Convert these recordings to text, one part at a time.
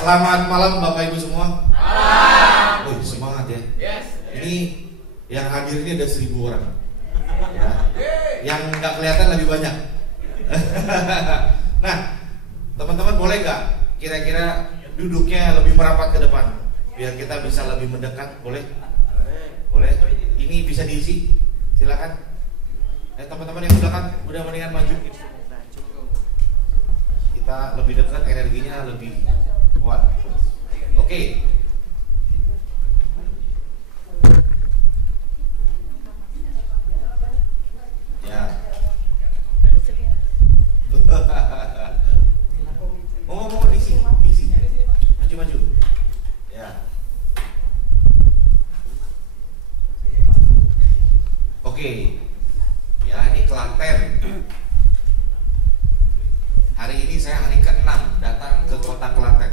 Selamat malam Bapak Ibu semua. Malam. Wih, semangat ya. Yes. Ini yang hadir ini ada 1000 orang. Ya. Yang nggak kelihatan lebih banyak. Nah, teman-teman boleh nggak kira-kira duduknya lebih merapat ke depan biar kita bisa lebih mendekat, boleh? Boleh. Ini bisa diisi. Silakan. Teman-teman yang belakang udah mendingan maju. Kita lebih dekat, energinya lebih kuat. Oke. Ya. Mau diisi. Maju. Ya. Oke. Ya, ini Klaten. Hari ini saya hari ke-6 datang ke kota Klaten.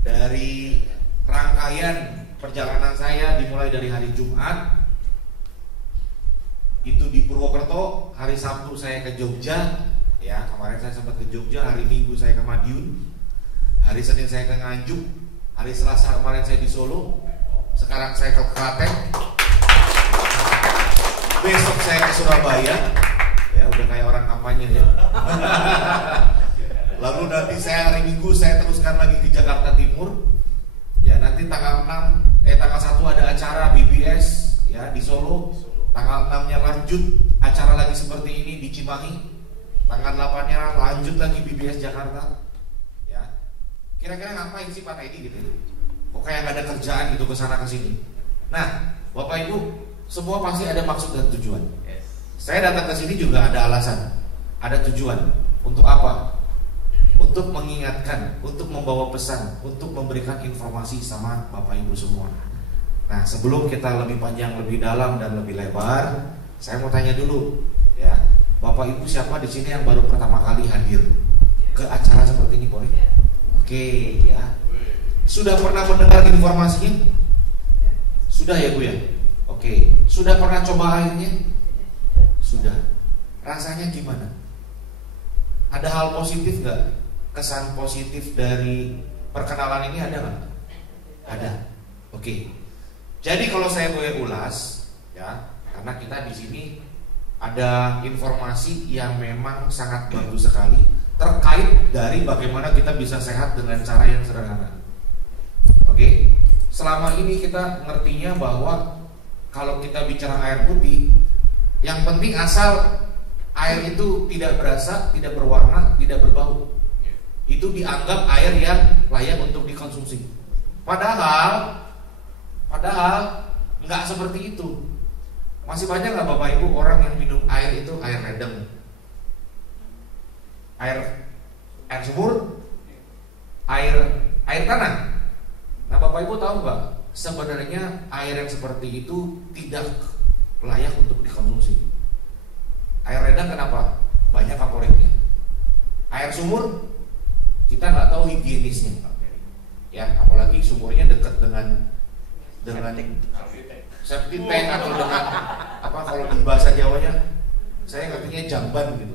Dari rangkaian perjalanan saya dimulai dari hari Jumat itu di Purwokerto, hari Sabtu saya ke Jogja, ya kemarin saya sempat ke Jogja, hari Minggu saya ke Madiun, hari Senin saya ke Nganjuk, hari Selasa kemarin saya di Solo, sekarang saya ke Klaten, besok saya ke Surabaya, ya udah kayak orang kampanye ya. Lalu nanti saya hari Minggu saya teruskan lagi ke Jakarta Timur. Ya nanti tanggal 1 ada acara BBS ya di Solo. Tanggal 6-nya lanjut acara lagi seperti ini di Cimahi. Tanggal 8-nya lanjut lagi BBS Jakarta. Ya. Kira-kira ngapain sih Pak Teddy gitu? Kok kayak gak ada kerjaan gitu kesana kesini. Nah, Bapak Ibu, semua pasti ada maksud dan tujuan. Saya datang ke sini juga ada alasan, ada tujuan. Untuk apa? Untuk mengingatkan, untuk membawa pesan, untuk memberikan informasi sama Bapak Ibu semua. Nah, sebelum kita lebih panjang, lebih dalam dan lebih lebar, saya mau tanya dulu, ya, Bapak Ibu siapa di sini yang baru pertama kali hadir ke acara seperti ini, boleh? Oke, ya. Sudah pernah mendengar informasinya? Sudah ya Bu ya? Oke. Sudah pernah coba airnya? Sudah. Rasanya gimana? Ada hal positif nggak? Kesan positif dari perkenalan ini ada nggak? Ada. Oke. Jadi kalau saya boleh ulas, ya, karena kita di sini ada informasi yang memang sangat bagus sekali terkait dari bagaimana kita bisa sehat dengan cara yang sederhana. Oke. Selama ini kita ngertinya bahwa kalau kita bicara air putih, yang penting asal air itu tidak berasa, tidak berwarna, tidak berbau. Itu dianggap air yang layak untuk dikonsumsi. Padahal nggak seperti itu. Masih banyak nggak Bapak Ibu orang yang minum air itu air ledeng, air sumur, air tanah. Nah Bapak Ibu tahu nggak? Sebenarnya air yang seperti itu tidak layak untuk dikonsumsi. Air ledeng kenapa? Banyak favoritnya. Air sumur kita nggak tahu higienisnya, ya apalagi sumurnya dekat dengan septic tank atau dengan apa kalau di bahasa Jawanya saya ngertinya jamban gitu,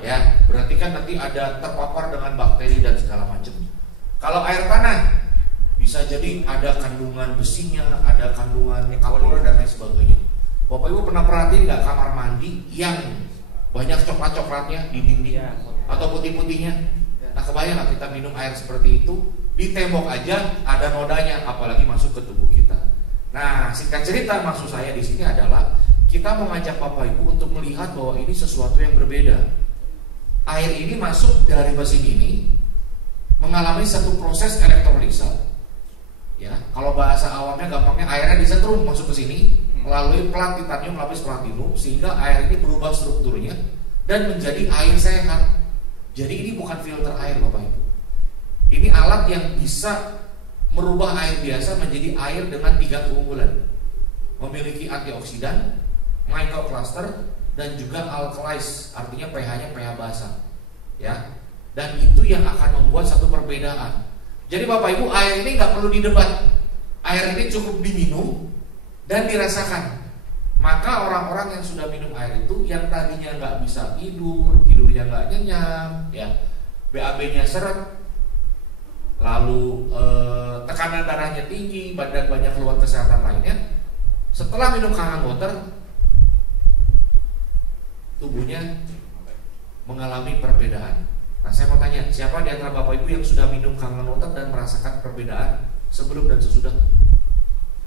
ya berarti kan nanti ada terpapar dengan bakteri dan segala macam. Kalau air tanah bisa jadi ada kandungan besinya, ada kandungan klor dan lain sebagainya. Bapak Ibu pernah perhatiin nggak kamar mandi yang banyak coklat-coklatnya di dinding atau putih-putihnya? Nah kebayang nggak kita minum air seperti itu, di tembok aja ada nodanya, apalagi masuk ke tubuh kita. Nah singkat cerita maksud saya di sini adalah kita mengajak Bapak Ibu untuk melihat bahwa ini sesuatu yang berbeda. Air ini masuk dari mesin ini mengalami satu proses elektrolisa. Ya, kalau bahasa awamnya gampangnya airnya disetrum masuk ke sini melalui pelat titanium lapis platinum sehingga air ini berubah strukturnya dan menjadi air sehat. Jadi ini bukan filter air Bapak Ibu. Ini alat yang bisa merubah air biasa menjadi air dengan 3 keunggulan. Memiliki antioksidan, microcluster dan juga alkalis, artinya pH-nya pH basah. Ya. Dan itu yang akan membuat satu perbedaan. Jadi Bapak Ibu, air ini nggak perlu didebat. Air ini cukup diminum dan dirasakan. Maka orang-orang yang sudah minum air itu yang tadinya nggak bisa tidurnya nggak nyenyak, ya BAB-nya seret, lalu tekanan darahnya tinggi, dan banyak keluhan kesehatan lainnya. Setelah minum Kangen Water, tubuhnya mengalami perbedaan. Nah, saya mau tanya, siapa di antara Bapak Ibu yang sudah minum Kangen Water dan merasakan perbedaan sebelum dan sesudah?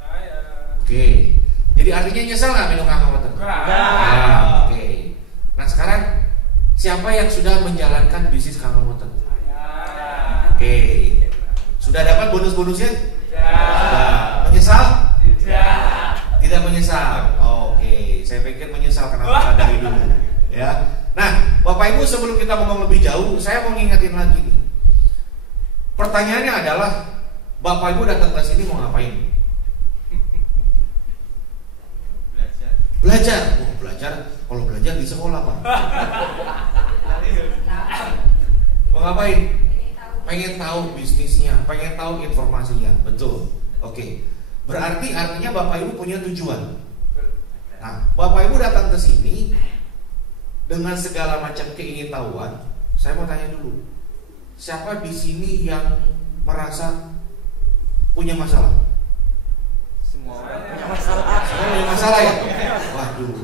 Saya. Oke. Jadi artinya nyesal nggak minum Kangen Water? Nah, oke. Nah, sekarang siapa yang sudah menjalankan bisnis Kangen Water? Saya. Oke. Sudah dapat bonus-bonusnya? Tidak. Menyesal? Tidak. Tidak menyesal. Oke, saya pikir menyesal karena dari dulu. Ya. Nah, Bapak Ibu, sebelum kita ngomong lebih jauh, saya mau ngingetin lagi nih. Pertanyaannya adalah, Bapak Ibu datang ke sini mau ngapain? Belajar. Oh, belajar. Kalau belajar di sekolah, Pak. Mau ngapain? Pengen tahu bisnisnya, pengen tahu informasinya. Betul. Oke. Berarti artinya Bapak Ibu punya tujuan. Nah, Bapak Ibu datang ke sini dengan segala macam keingintahuan. Saya mau tanya dulu, siapa di sini yang merasa punya masalah? Semua orang punya masalah. Semua punya masalah ya? Waduh.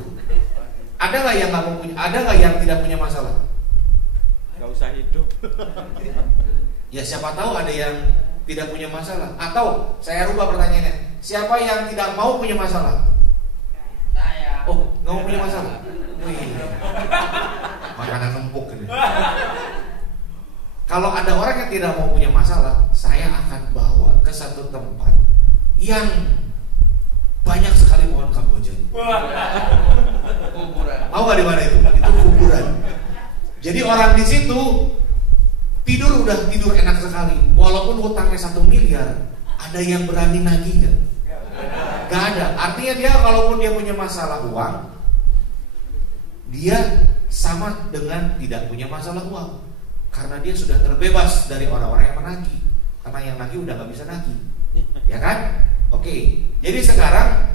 Ada nggak yang nggak punya? Ada nggak yang tidak punya masalah? Gak usah hidup. Ya siapa tahu ada yang tidak punya masalah. Atau saya rubah pertanyaannya, siapa yang tidak mau punya masalah? Saya. Oh, nggak mau punya masalah? Wih, makanan empuk ini. Kalau ada orang yang tidak mau punya masalah, saya akan bawa ke satu tempat yang banyak sekali pohon kamboja. Kuburan. Tahu nggak di mana itu? Itu kuburan. Jadi orang di situ tidur udah tidur enak sekali. Walaupun hutangnya 1 miliar, ada yang berani nagih nggak? Gak ada. Artinya dia kalaupun dia punya masalah uang, dia sama dengan tidak punya masalah uang, karena dia sudah terbebas dari orang-orang yang menagih. Karena yang nagih udah gak bisa nagih, ya kan? Oke. Jadi sekarang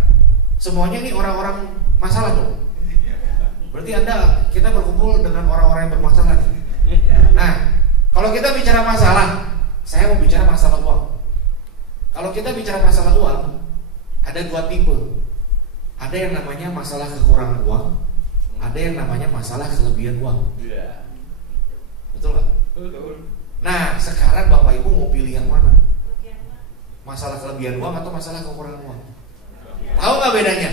semuanya nih orang-orang masalah dong. Berarti kita berkumpul dengan orang-orang yang bermasalah nih. Nah, kalau kita bicara masalah, saya mau bicara masalah uang. Kalau kita bicara masalah uang, ada 2 tipe. Ada yang namanya masalah kekurangan uang, ada yang namanya masalah kelebihan uang. Iya. Betul nggak? Betul. Nah, sekarang Bapak Ibu mau pilih yang mana? Masalah kelebihan uang atau masalah kekurangan uang? Tahu nggak bedanya?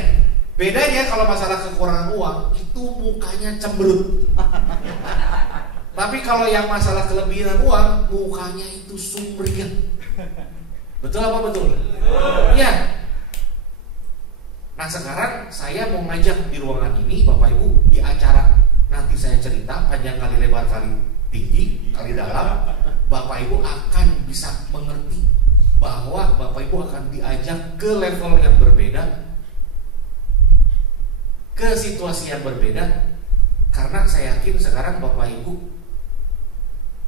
Bedanya kalau masalah kekurangan uang itu mukanya cemberut. Tapi kalau yang masalah kelebihan uang, mukanya itu sumringah. Betul apa betul? Iya. Nah, sekarang saya mau ngajak di ruangan ini Bapak Ibu di acara nanti saya cerita panjang kali lebar kali tinggi kali dalam, Bapak Ibu akan bisa mengerti bahwa Bapak Ibu akan diajak ke level yang berbeda, ke situasi yang berbeda, karena saya yakin sekarang Bapak Ibu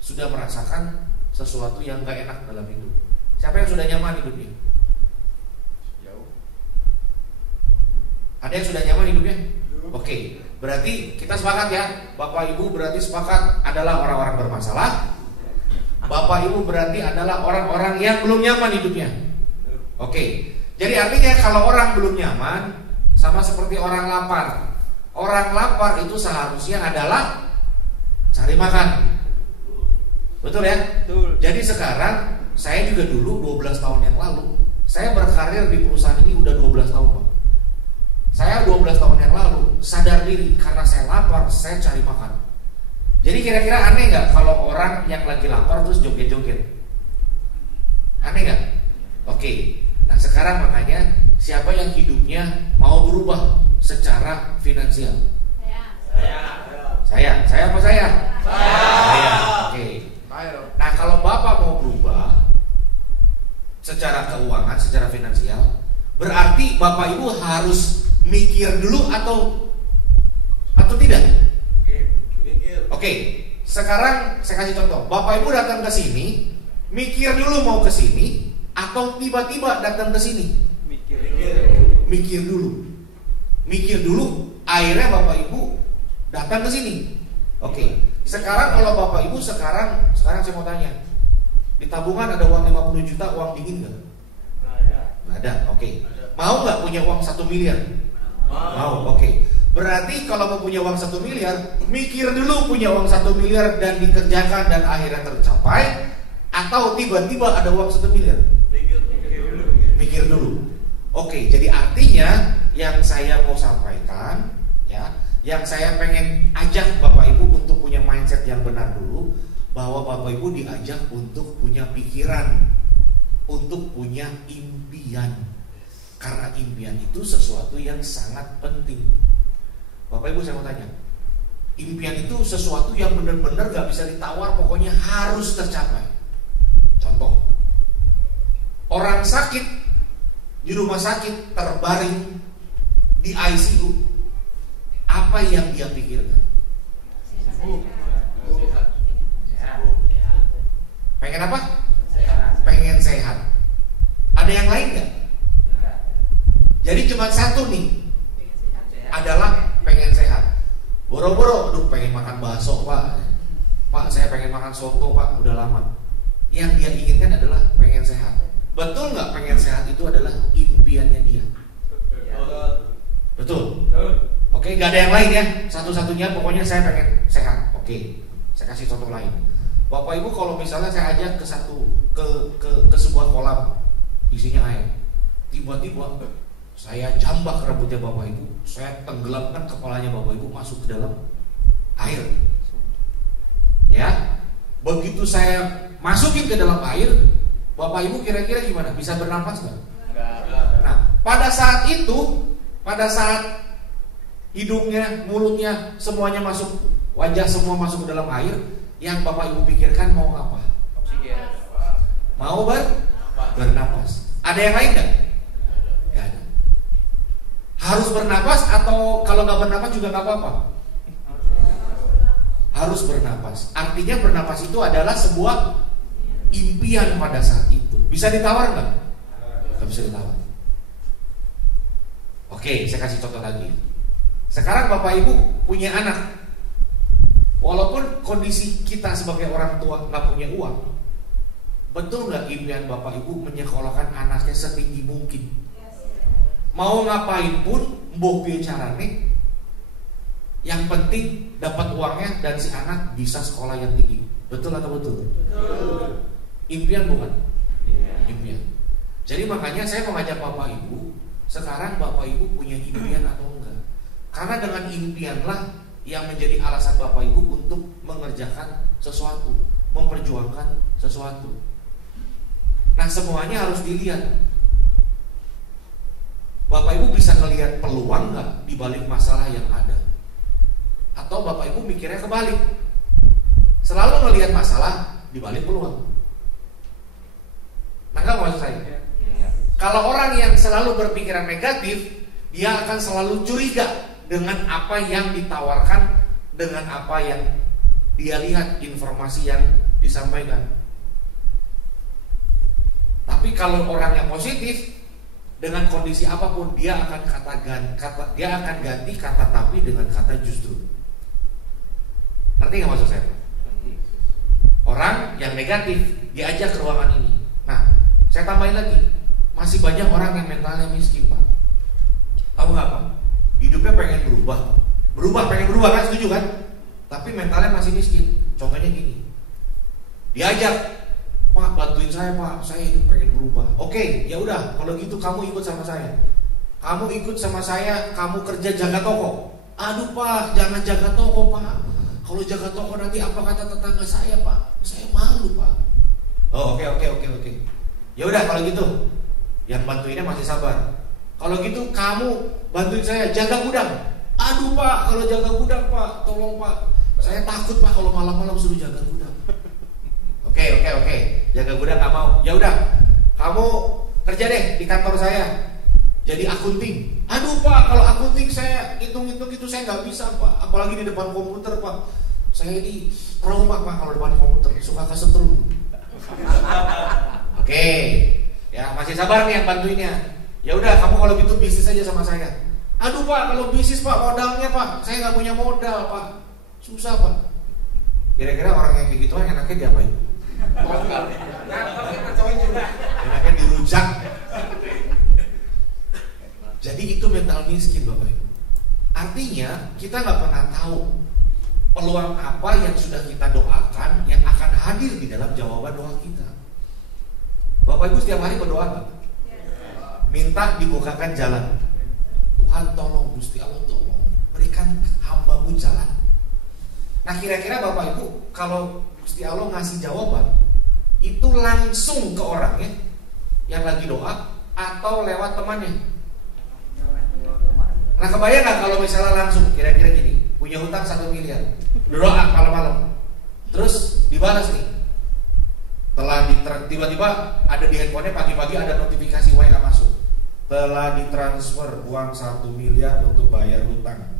sudah merasakan sesuatu yang gak enak dalam hidup. Siapa yang sudah nyaman hidupnya? Jauh. Ada yang sudah nyaman hidupnya? Oke, berarti kita sepakat ya. Bapak Ibu berarti sepakat adalah orang-orang bermasalah. Bapak Ibu berarti adalah orang-orang yang belum nyaman hidupnya. Oke, jadi artinya kalau orang belum nyaman sama seperti orang lapar. Orang lapar itu seharusnya adalah cari makan. Betul ya? Betul. Jadi sekarang saya juga dulu 12 tahun yang lalu, saya berkarir di perusahaan ini udah 12 tahun Pak. Saya 12 tahun yang lalu sadar diri karena saya lapar, saya cari makan. Jadi kira-kira aneh nggak kalau orang yang lagi lapar terus joget-joget? Aneh nggak? Oke. Nah sekarang makanya siapa yang hidupnya mau berubah secara finansial? Saya apa saya? Saya. Oke. Nah kalau Bapak mau berubah secara keuangan, secara finansial, berarti Bapak Ibu harus mikir dulu atau tidak? Oke, sekarang saya kasih contoh. Bapak Ibu datang ke sini, mikir dulu mau ke sini atau tiba-tiba datang ke sini? Mikir dulu. Akhirnya Bapak Ibu datang ke sini. Oke. Sekarang kalau Bapak Ibu sekarang saya mau tanya. Di tabungan ada uang 50 juta, uang dingin nggak? Nggak ada, oke. Mau nggak punya uang 1 miliar? Mau, oke. Berarti kalau mau punya uang 1 miliar, mikir dulu punya uang 1 miliar dan dikerjakan dan akhirnya tercapai, atau tiba-tiba ada uang 1 miliar? Mikir dulu. Oke, jadi artinya yang saya mau sampaikan, ya, yang saya pengen ajak Bapak Ibu untuk punya mindset yang benar dulu, bahwa Bapak Ibu diajak untuk punya pikiran, untuk punya impian. Karena impian itu sesuatu yang sangat penting. Bapak Ibu, saya mau tanya, impian itu sesuatu yang benar-benar gak bisa ditawar, pokoknya harus tercapai. Contoh, orang sakit di rumah sakit terbaring di ICU, apa yang dia pikirkan? Pengen apa? Pengen sehat. Ada yang lain nggak? Jadi cuma satu nih, adalah pengen sehat. Boro-boro, aduh pengen makan bakso Pak. Pak, saya pengen makan soto Pak, udah lama. Yang dia inginkan adalah pengen sehat. Betul nggak pengen sehat itu adalah impiannya dia? Betul. Oke, nggak ada yang lain ya. Satu-satunya pokoknya saya pengen sehat. Oke, saya kasih contoh lain. Bapak Ibu kalau misalnya saya ajak ke sebuah kolam isinya air, tiba-tiba saya jambak rambutnya Bapak Ibu, saya tenggelamkan kepalanya Bapak Ibu masuk ke dalam air. Ya, begitu saya masukin ke dalam air, Bapak Ibu kira-kira gimana? Bisa bernafas nggak? Nah, pada saat itu, pada saat hidungnya, mulutnya, semuanya masuk, wajah semua masuk ke dalam air, yang Bapak Ibu pikirkan mau apa? Oksigen. Mau bernapas. Ada yang lain nggak? Nggak ada. Harus bernapas atau kalau nggak bernapas juga nggak apa-apa? Harus bernapas. Artinya bernapas itu adalah sebuah impian pada saat itu. Bisa ditawar nggak? Nggak bisa ditawar. Oke, saya kasih contoh lagi. Sekarang Bapak Ibu punya anak. Walaupun kondisi kita sebagai orang tua nggak punya uang, betul nggak impian Bapak Ibu menyekolahkan anaknya setinggi mungkin? Mau ngapain pun, mbok bicarane, yang penting dapat uangnya dan si anak bisa sekolah yang tinggi. Betul atau betul? Betul. Impian bukan? Impian. Jadi makanya saya mengajak Bapak Ibu, sekarang Bapak Ibu punya impian atau enggak? Karena dengan impianlah yang menjadi alasan Bapak Ibu untuk mengerjakan sesuatu, memperjuangkan sesuatu. Nah, semuanya harus dilihat. Bapak Ibu bisa melihat peluang nggak di balik masalah yang ada? Atau Bapak Ibu mikirnya kebalik, selalu melihat masalah di balik peluang. Nah, nggak maksud saya? Kalau orang yang selalu berpikiran negatif, dia akan selalu curiga dengan apa yang ditawarkan, dengan apa yang dia lihat, informasi yang disampaikan. Tapi kalau orang yang positif, dengan kondisi apapun dia akan ganti kata tapi dengan kata justru. Ngerti nggak maksud saya? Orang yang negatif diajak ke ruangan ini. Nah, saya tambahin lagi, masih banyak orang yang mentalnya miskin, Pak. Tahu nggak, Pak? Hidupnya pengen pengen berubah kan, setuju kan? Tapi mentalnya masih miskin. Contohnya gini, diajak, Pak bantuin saya Pak, saya hidup pengen berubah. Oke, ya udah, kalau gitu kamu ikut sama saya. Kamu ikut sama saya, kamu kerja jaga toko. Aduh Pak, jangan jaga toko Pak. Kalau jaga toko nanti apa kata tetangga saya Pak? Saya malu Pak. Oh oke. Ya udah kalau gitu, yang bantuinnya masih sabar. Kalau gitu kamu bantuin saya jaga gudang. Aduh Pak, kalau jaga gudang Pak, tolong Pak. Saya takut Pak kalau malam-malam suruh jaga gudang. Oke. Jaga gudang nggak mau. Ya udah, kamu kerja deh di kantor saya. Jadi akunting. Aduh Pak, kalau akunting saya hitung-hitung itu saya nggak bisa Pak. Apalagi di depan komputer Pak. Saya ini trauma Pak kalau depan komputer, suka kesetrum. Oke, ya masih sabar nih yang bantuinnya. Ya udah, kamu kalau gitu bisnis aja sama saya. Aduh Pak, kalau bisnis Pak modalnya Pak, saya nggak punya modal Pak. Susah Pak. Kira-kira orang yang kayak gitu enaknya diapain? miskin Bapak Ibu. Artinya kita nggak pernah tahu peluang apa yang sudah kita doakan yang akan hadir di dalam jawaban doa kita. Bapak Ibu setiap hari berdoa nggak? Minta dibukakan jalan. Tuhan tolong, Gusti Allah tolong, berikan hamba-Mu jalan. Nah kira-kira Bapak Ibu, kalau Gusti Allah ngasih jawaban, itu langsung ke orangnya yang lagi doa atau lewat temannya? Nah kebayang gak kalau misalnya langsung, kira-kira gini, punya hutang 1 miliar, doa malam-malam, terus dibalas nih, tiba-tiba ada di handphonenya pagi-pagi ada notifikasi WA masuk, telah ditransfer uang 1 miliar untuk bayar hutang.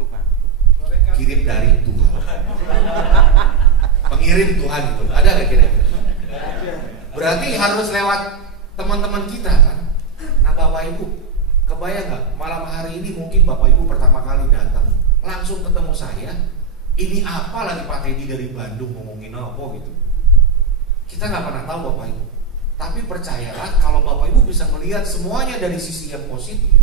Tuhan. Kirim dari Tuhan. Pengirim Tuhan itu. Ada gak kira-kira? Berarti harus lewat teman-teman kita kan. Nah Bapak Ibu, kebayang gak malam hari ini mungkin Bapak Ibu pertama kali datang, langsung ketemu saya. Ini apa lagi Pak Teddy dari Bandung ngomongin apa gitu. Kita gak pernah tahu Bapak Ibu. Tapi percayalah kalau Bapak Ibu bisa melihat semuanya dari sisi yang positif,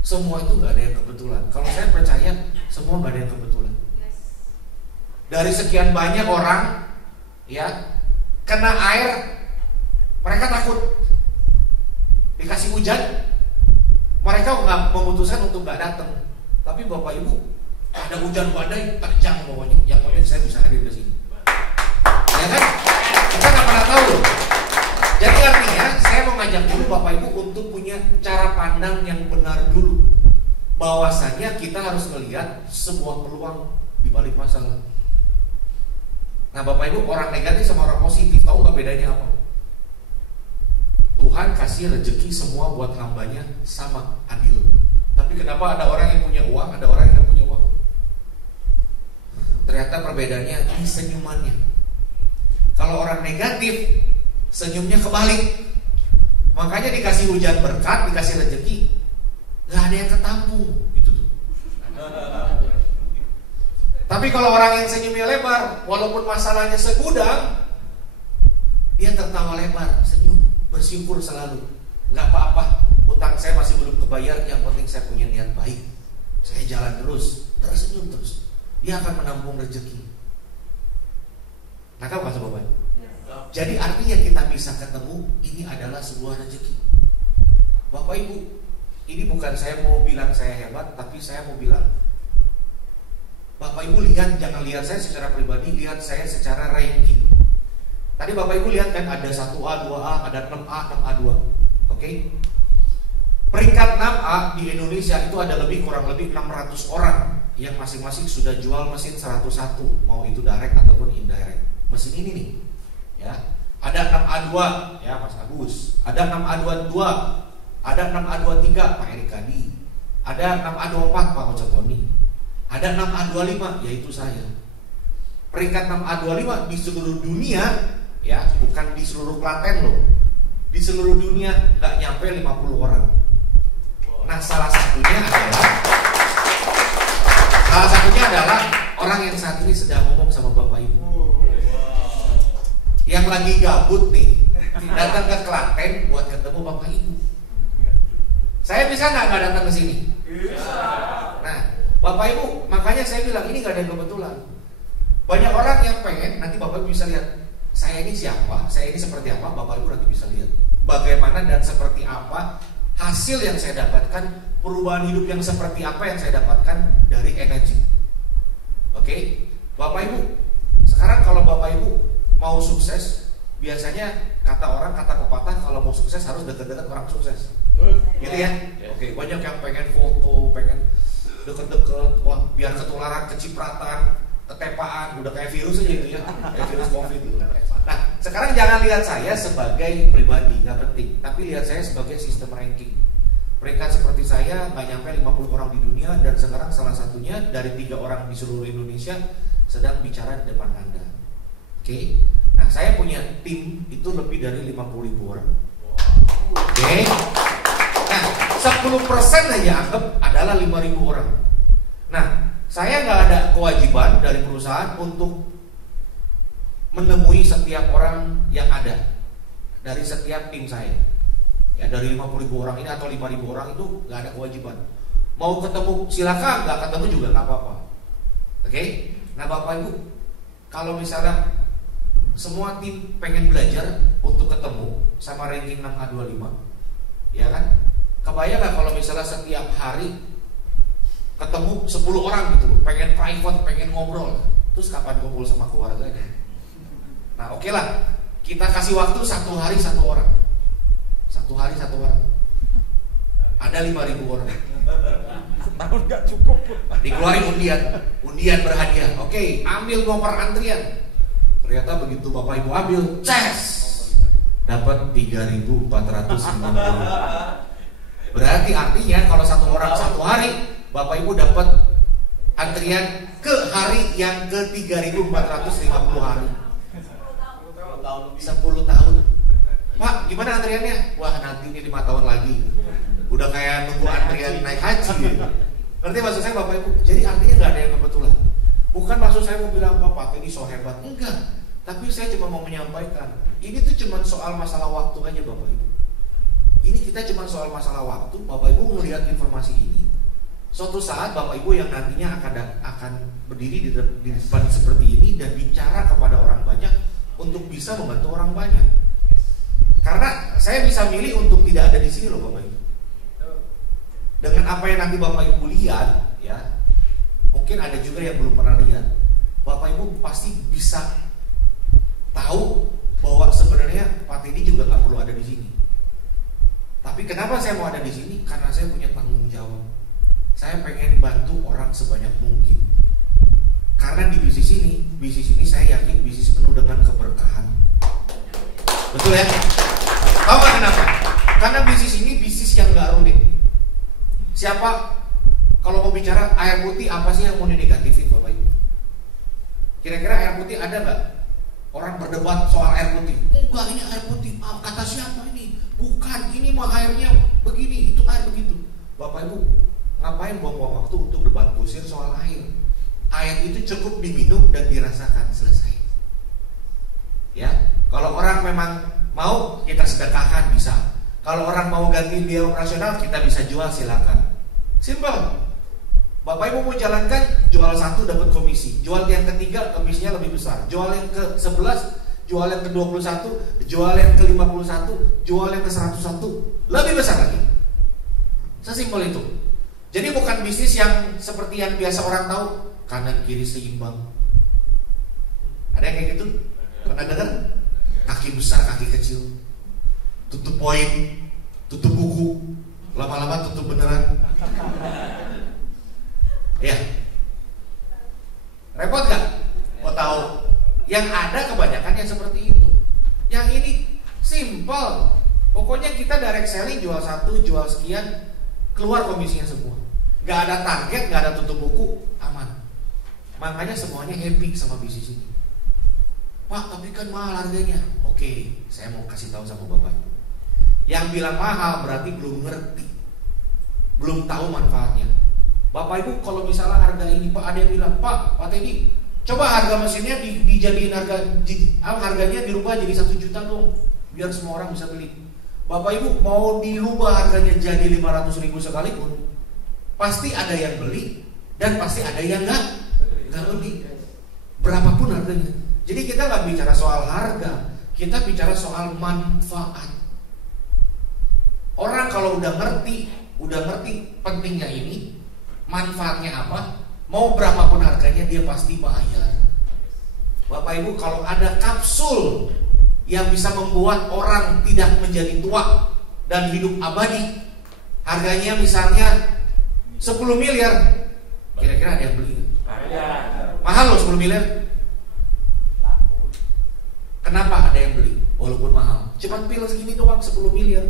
semua itu gak ada yang kebetulan. Kalau saya percaya semua gak ada yang kebetulan. Dari sekian banyak orang ya kena air, mereka takut. Dikasih hujan, mereka nggak memutuskan untuk nggak datang. Tapi Bapak Ibu ada hujan badai terjang pokoknya, yang penting saya bisa hadir ke sini. Ya kan? Kita nggak pernah tahu. Jadi artinya saya mau ngajak dulu Bapak Ibu untuk punya cara pandang yang benar dulu. Bahwasanya kita harus melihat sebuah peluang di balik masalah. Nah Bapak Ibu, orang negatif sama orang positif, tahu nggak bedanya apa? Tuhan kasih rezeki semua buat hambanya sama, adil. Tapi kenapa ada orang yang punya uang, ada orang yang tidak punya uang? Ternyata perbedaannya di senyumannya. Kalau orang negatif, senyumnya kebalik. Makanya dikasih hujan berkat, dikasih rezeki, nggak ada yang ketampung gitu tuh. Tapi kalau orang yang senyumnya lebar, walaupun masalahnya segudang, dia tertawa lebar, senyum, bersyukur selalu. Nggak apa-apa, utang saya masih belum kebayar, yang penting saya punya niat baik. Saya jalan terus, tersenyum terus. Dia akan menampung rezeki. Nah, kamu Bapak? Jadi artinya kita bisa ketemu, ini adalah sebuah rezeki. Bapak Ibu, ini bukan saya mau bilang saya hebat, tapi saya mau bilang, Bapak Ibu lihat, jangan lihat saya secara pribadi, lihat saya secara ranking. Tadi Bapak Ibu lihat kan ada 1A, 2A, ada 6A, 6A2. Oke? Peringkat 6A di Indonesia itu ada kurang lebih 600 orang yang masing-masing sudah jual mesin 101, mau itu direct ataupun indirect. Mesin ini nih, ya. Ada 6A2, ya Mas Agus. Ada 6A22, ada 6A23 Pak Erik Kadi. Ada 6A24 Pak Ocotoni. Ada 6A25 yaitu saya. Peringkat 6A25 di seluruh dunia, ya, bukan di seluruh Klaten loh. Di seluruh dunia nggak nyampe 50 orang. Nah, salah satunya adalah orang yang saat ini sedang ngomong sama Bapak Ibu. Yang lagi gabut nih, datang ke Klaten buat ketemu Bapak Ibu. Saya bisa nggak datang ke sini? Nah, Bapak Ibu, makanya saya bilang ini gak ada yang kebetulan. Banyak orang yang pengen, nanti Bapak Ibu bisa lihat saya ini siapa, saya ini seperti apa. Bapak Ibu nanti bisa lihat bagaimana dan seperti apa hasil yang saya dapatkan, perubahan hidup yang seperti apa yang saya dapatkan dari energi. Oke, Bapak Ibu, sekarang kalau Bapak Ibu mau sukses, biasanya kata orang, kata pepatah, kalau mau sukses harus dekat-dekat orang sukses. Gitu ya? Oke, banyak yang pengen foto, pengen deket-deket, wah biar ketularan, kecipratan, ketepaan, udah kayak virus aja gitu ya, kayak virus COVID gitu. Nah, sekarang jangan lihat saya sebagai pribadi, nggak penting, tapi lihat saya sebagai sistem ranking. Peringkat seperti saya nggak nyampe 50 orang di dunia, dan sekarang salah satunya dari 3 orang di seluruh Indonesia sedang bicara di depan Anda. Oke, nah saya punya tim itu lebih dari 50.000 orang. Oke, nah 10% aja anggap adalah 5.000 orang. Nah, saya nggak ada kewajiban dari perusahaan untuk menemui setiap orang yang ada dari setiap tim saya. Ya dari 50.000 orang ini atau 5.000 orang itu nggak ada kewajiban. Mau ketemu silakan, nggak ketemu juga nggak apa-apa. Oke? Nah Bapak Ibu, kalau misalnya semua tim pengen belajar untuk ketemu sama ranking 6A25, ya kan? Kebayang nggak kalau misalnya setiap hari ketemu 10 orang gitu, pengen private, pengen ngobrol, terus kapan kumpul sama keluarganya? Nah oke lah, kita kasih waktu 1 hari 1 orang. 1 hari 1 orang. Ada 5.000 orang. Setahun nggak cukup. Dikeluarin undian berhadiah. Oke, ambil nomor antrian. Ternyata begitu Bapak Ibu ambil, ces, dapat 3.450. Berarti artinya kalau 1 orang 1 hari, Bapak Ibu dapat antrian ke hari yang ke 3.450 hari. 10 tahun. Pak, gimana antriannya? Wah, nanti ini 5 tahun lagi. Udah kayak nunggu antrian naik haji gitu. Ngerti maksud saya Bapak Ibu? Jadi artinya nggak ada yang kebetulan. Bukan maksud saya mau bilang Pak ini so hebat, enggak. Tapi saya cuma mau menyampaikan, ini tuh cuma soal masalah waktu aja Bapak Ibu. Ini kita cuma soal masalah waktu. Bapak Ibu melihat informasi ini, suatu saat Bapak Ibu yang nantinya akan berdiri di depan seperti ini dan bicara kepada orang banyak untuk bisa membantu orang banyak. Karena saya bisa milih untuk tidak ada di sini loh Bapak Ibu. Dengan apa yang nanti Bapak Ibu lihat, ya, mungkin ada juga yang belum pernah lihat. Bapak Ibu pasti bisa tahu bahwa sebenarnya Pak Teddy juga nggak perlu ada di sini. Tapi kenapa saya mau ada di sini? Karena saya punya tanggung jawab. Saya pengen bantu orang sebanyak mungkin. Karena di bisnis ini saya yakin bisnis penuh dengan keberkahan. Betul ya? Tahu nggak kenapa? Karena bisnis ini bisnis yang nggak rumit. Siapa kalau mau bicara air putih, apa sih yang mau dinegatifin Bapak Ibu? Kira-kira air putih ada nggak? Orang berdebat soal air putih. Enggak, ini air putih. Kata siapa ini? Bukan, ini mah airnya begini, itu air begitu. Bapak Ibu, ngapain buang-buang waktu untuk debat kusir soal air? Air itu cukup diminum dan dirasakan, selesai. Ya, kalau orang memang mau kita sedekahkan bisa. Kalau orang mau ganti biaya operasional kita bisa jual, silakan. Simpel. Bapak Ibu mau jalankan, jual 1 dapat komisi. Jual yang ketiga komisinya lebih besar. Jual yang ke-11, jual yang ke-21, jual yang ke-51, jual yang ke-101, lebih besar lagi. Sesimpel itu. Jadi bukan bisnis yang seperti yang biasa orang tahu, kanan kiri seimbang. Ada yang kayak gitu? Pernah dengar? Kaki besar, kaki kecil. Tutup poin, tutup buku, lama-lama tutup beneran. Ya, repot gak? Mau tahu? Yang ada kebanyakan yang seperti itu. Yang ini simple. Pokoknya kita direct selling, jual 1, jual sekian, keluar komisinya semua. Gak ada target, gak ada tutup buku, aman. Makanya semuanya happy sama bisnis ini. Pak, tapi kan mahal harganya. Oke, saya mau kasih tahu sama Bapak. Yang bilang mahal berarti belum ngerti, belum tahu manfaatnya. Bapak Ibu kalau misalnya harga ini, Pak, ada yang bilang, Pak Teddy, coba harga mesinnya dijadiin harganya dirubah jadi 1 juta dong, biar semua orang bisa beli. Bapak Ibu mau dirubah harganya jadi 500.000 sekalipun, pasti ada yang beli dan pasti ada yang nggak beli. Berapapun harganya. Jadi kita nggak bicara soal harga, kita bicara soal manfaat. Orang kalau udah ngerti pentingnya ini, manfaatnya apa, mau berapapun harganya dia pasti bayar. Bapak Ibu, kalau ada kapsul yang bisa membuat orang tidak menjadi tua dan hidup abadi, harganya misalnya 10 miliar, kira-kira ada yang beli? Mahal loh 10 miliar. Kenapa ada yang beli? Walaupun mahal, cuma pil segini doang 10 miliar.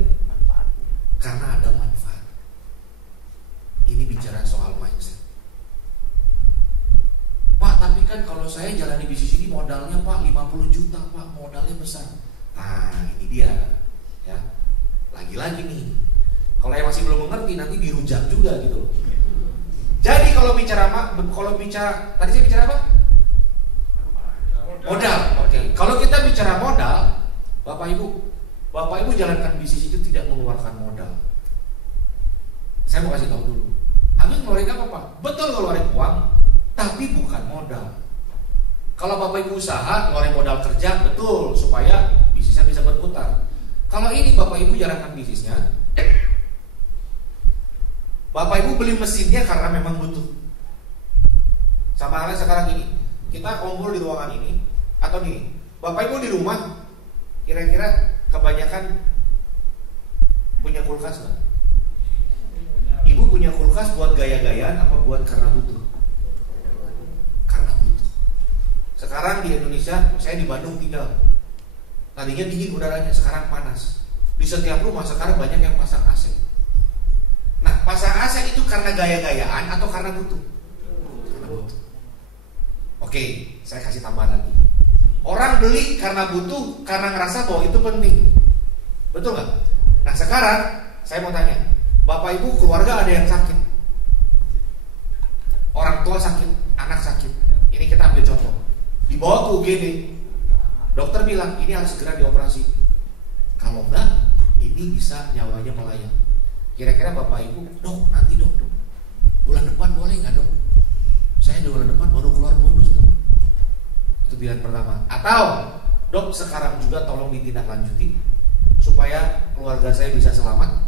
Karena ada manfaat. Ini bicara soal mindset. Pak, tapi kan kalau saya jalani bisnis ini modalnya Pak 50 juta Pak, modalnya besar. Nah ini dia ya. Lagi-lagi nih, kalau yang masih belum mengerti nanti dirujak juga gitu loh. Jadi kalau bicara tadi saya bicara apa? Modal. Oke. Kalau kita bicara modal, Bapak Ibu Bapak Ibu jalankan bisnis itu tidak mengeluarkan modal. Saya mau kasih tahu dulu. Habis ngeluarin apa Pak? Betul ngeluarin uang, tapi bukan modal. Kalau Bapak Ibu usaha ngeluarin modal kerja, betul, supaya bisnisnya bisa berputar. Kalau ini Bapak Ibu jalankan bisnisnya, Bapak Ibu beli mesinnya karena memang butuh. Sama halnya sekarang ini, kita kumpul di ruangan ini, atau nih, Bapak Ibu di rumah, kira-kira kebanyakan punya kulkas nggak? Ibu punya kulkas buat gaya-gayaan apa buat karena butuh? Karena butuh. Sekarang di Indonesia, saya di Bandung tinggal. Tadinya dingin udaranya, sekarang panas. Di setiap rumah sekarang banyak yang pasang AC. Nah, pasang AC itu karena gaya-gayaan atau karena butuh? Karena butuh. Oke, saya kasih tambahan lagi. Orang beli karena butuh, karena ngerasa bahwa itu penting. Betul nggak? Nah sekarang saya mau tanya, Bapak Ibu keluarga ada yang sakit, orang tua sakit, anak sakit. Ini kita ambil contoh. Dibawa ke UGD, dokter bilang ini harus segera dioperasi. Kalau enggak, ini bisa nyawanya melayang. Kira-kira Bapak Ibu, dok, nanti dok, bulan depan boleh nggak dok? Saya bulan depan baru keluar bonus dok. Itu pilihan pertama. Atau dok, sekarang juga tolong ditindaklanjuti supaya keluarga saya bisa selamat.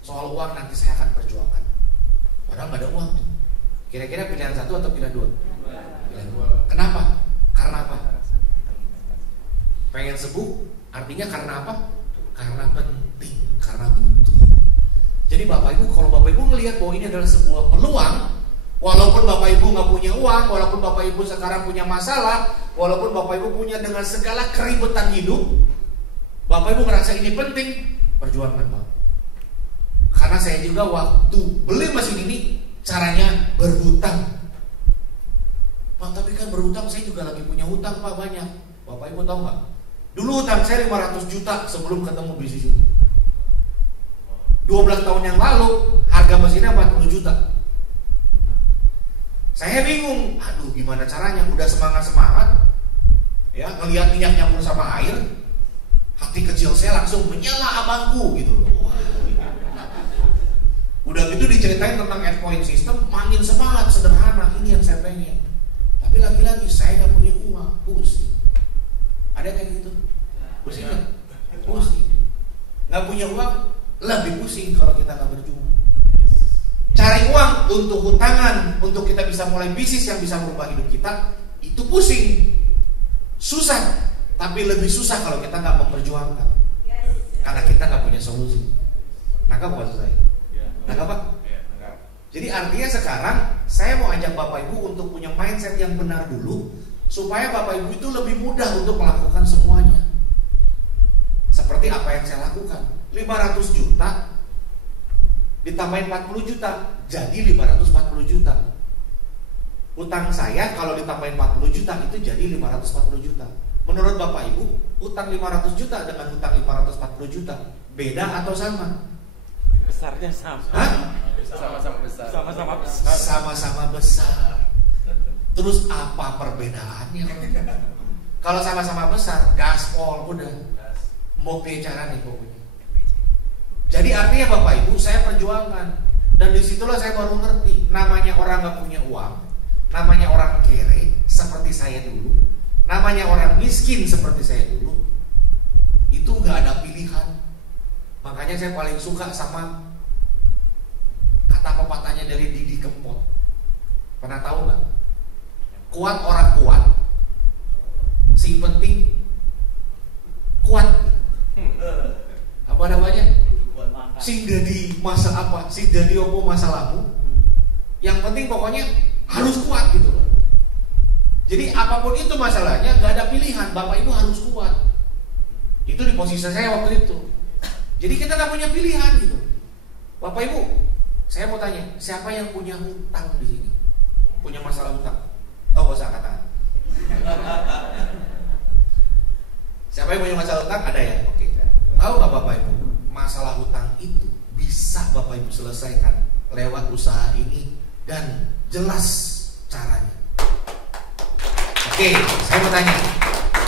Soal uang nanti saya akan perjuangkan. Padahal nggak ada uang tuh. Kira-kira pilihan satu atau pilihan dua? Pilihan dua. Kenapa? Karena apa? Pengen sembuh, artinya karena apa? Karena penting, karena butuh. Jadi Bapak Ibu, kalau Bapak Ibu melihat bahwa ini adalah sebuah peluang, walaupun Bapak Ibu nggak punya uang, walaupun Bapak Ibu sekarang punya masalah, walaupun Bapak Ibu punya dengan segala keribetan hidup, Bapak Ibu merasa ini penting, perjuangkan Pak. Karena saya juga waktu beli mesin ini caranya berhutang. Pak, tapi kan berhutang saya juga lagi punya hutang Pak banyak. Bapak Ibu tahu nggak? Dulu hutang saya 500 juta sebelum ketemu bisnis ini. 12 tahun yang lalu harga mesinnya 40 juta. Saya bingung, aduh gimana caranya? Udah semangat-semangat, ya ngelihat minyak nyampur sama air, hati kecil saya langsung menyala abangku gitu loh. Udah gitu diceritain tentang endpoint system, makin semangat, sederhana, ini yang saya pengen. Tapi lagi-lagi saya nggak punya uang, pusing. Ada kayak gitu? Pusing nggak? Pusing. Nggak punya uang, lebih pusing kalau kita nggak berjuang. Cari uang untuk hutangan, untuk kita bisa mulai bisnis yang bisa merubah hidup kita, itu pusing, susah. Tapi lebih susah kalau kita nggak memperjuangkan, karena kita nggak punya solusi. Nangkap maksud saya? Nangkap Pak? Jadi artinya sekarang saya mau ajak Bapak Ibu untuk punya mindset yang benar dulu, supaya Bapak Ibu itu lebih mudah untuk melakukan semuanya. Seperti apa yang saya lakukan, 500 juta ditambahin 40 juta, jadi 540 juta. Utang saya kalau ditambahin 40 juta itu jadi 540 juta. Menurut Bapak Ibu, utang 500 juta dengan utang 540 juta beda atau sama? Besarnya sama. Hah? Sama-sama besar. Sama-sama besar. Sama-sama besar. Terus apa perbedaannya? Kalau sama-sama besar, gaspol udah. Mau bicara nih pokoknya. Jadi artinya Bapak Ibu, saya perjuangkan. Dan disitulah saya baru ngerti, namanya orang gak punya uang, namanya orang kere seperti saya dulu, namanya orang miskin seperti saya dulu, itu gak ada pilihan. Makanya saya paling suka sama kata pepatahnya dari Didi Kempot. Pernah tahu gak? Kuat orang kuat, sing penting kuat. Apa namanya? Sing jadi masa apa? Sing jadi opo masalahmu? Yang penting pokoknya harus kuat gitu loh. Jadi apapun itu masalahnya, gak ada pilihan. Bapak Ibu harus kuat. Itu di posisi saya waktu itu. Jadi kita gak punya pilihan gitu. Bapak Ibu, saya mau tanya, siapa yang punya hutang di sini? Punya masalah hutang? Oh, gak usah angkat tangan. Siapa yang punya masalah hutang? Ada ya? Oke. Tahu gak Bapak Ibu? Masalah hutang itu bisa Bapak Ibu selesaikan lewat usaha ini dan jelas caranya. Oke, saya mau tanya,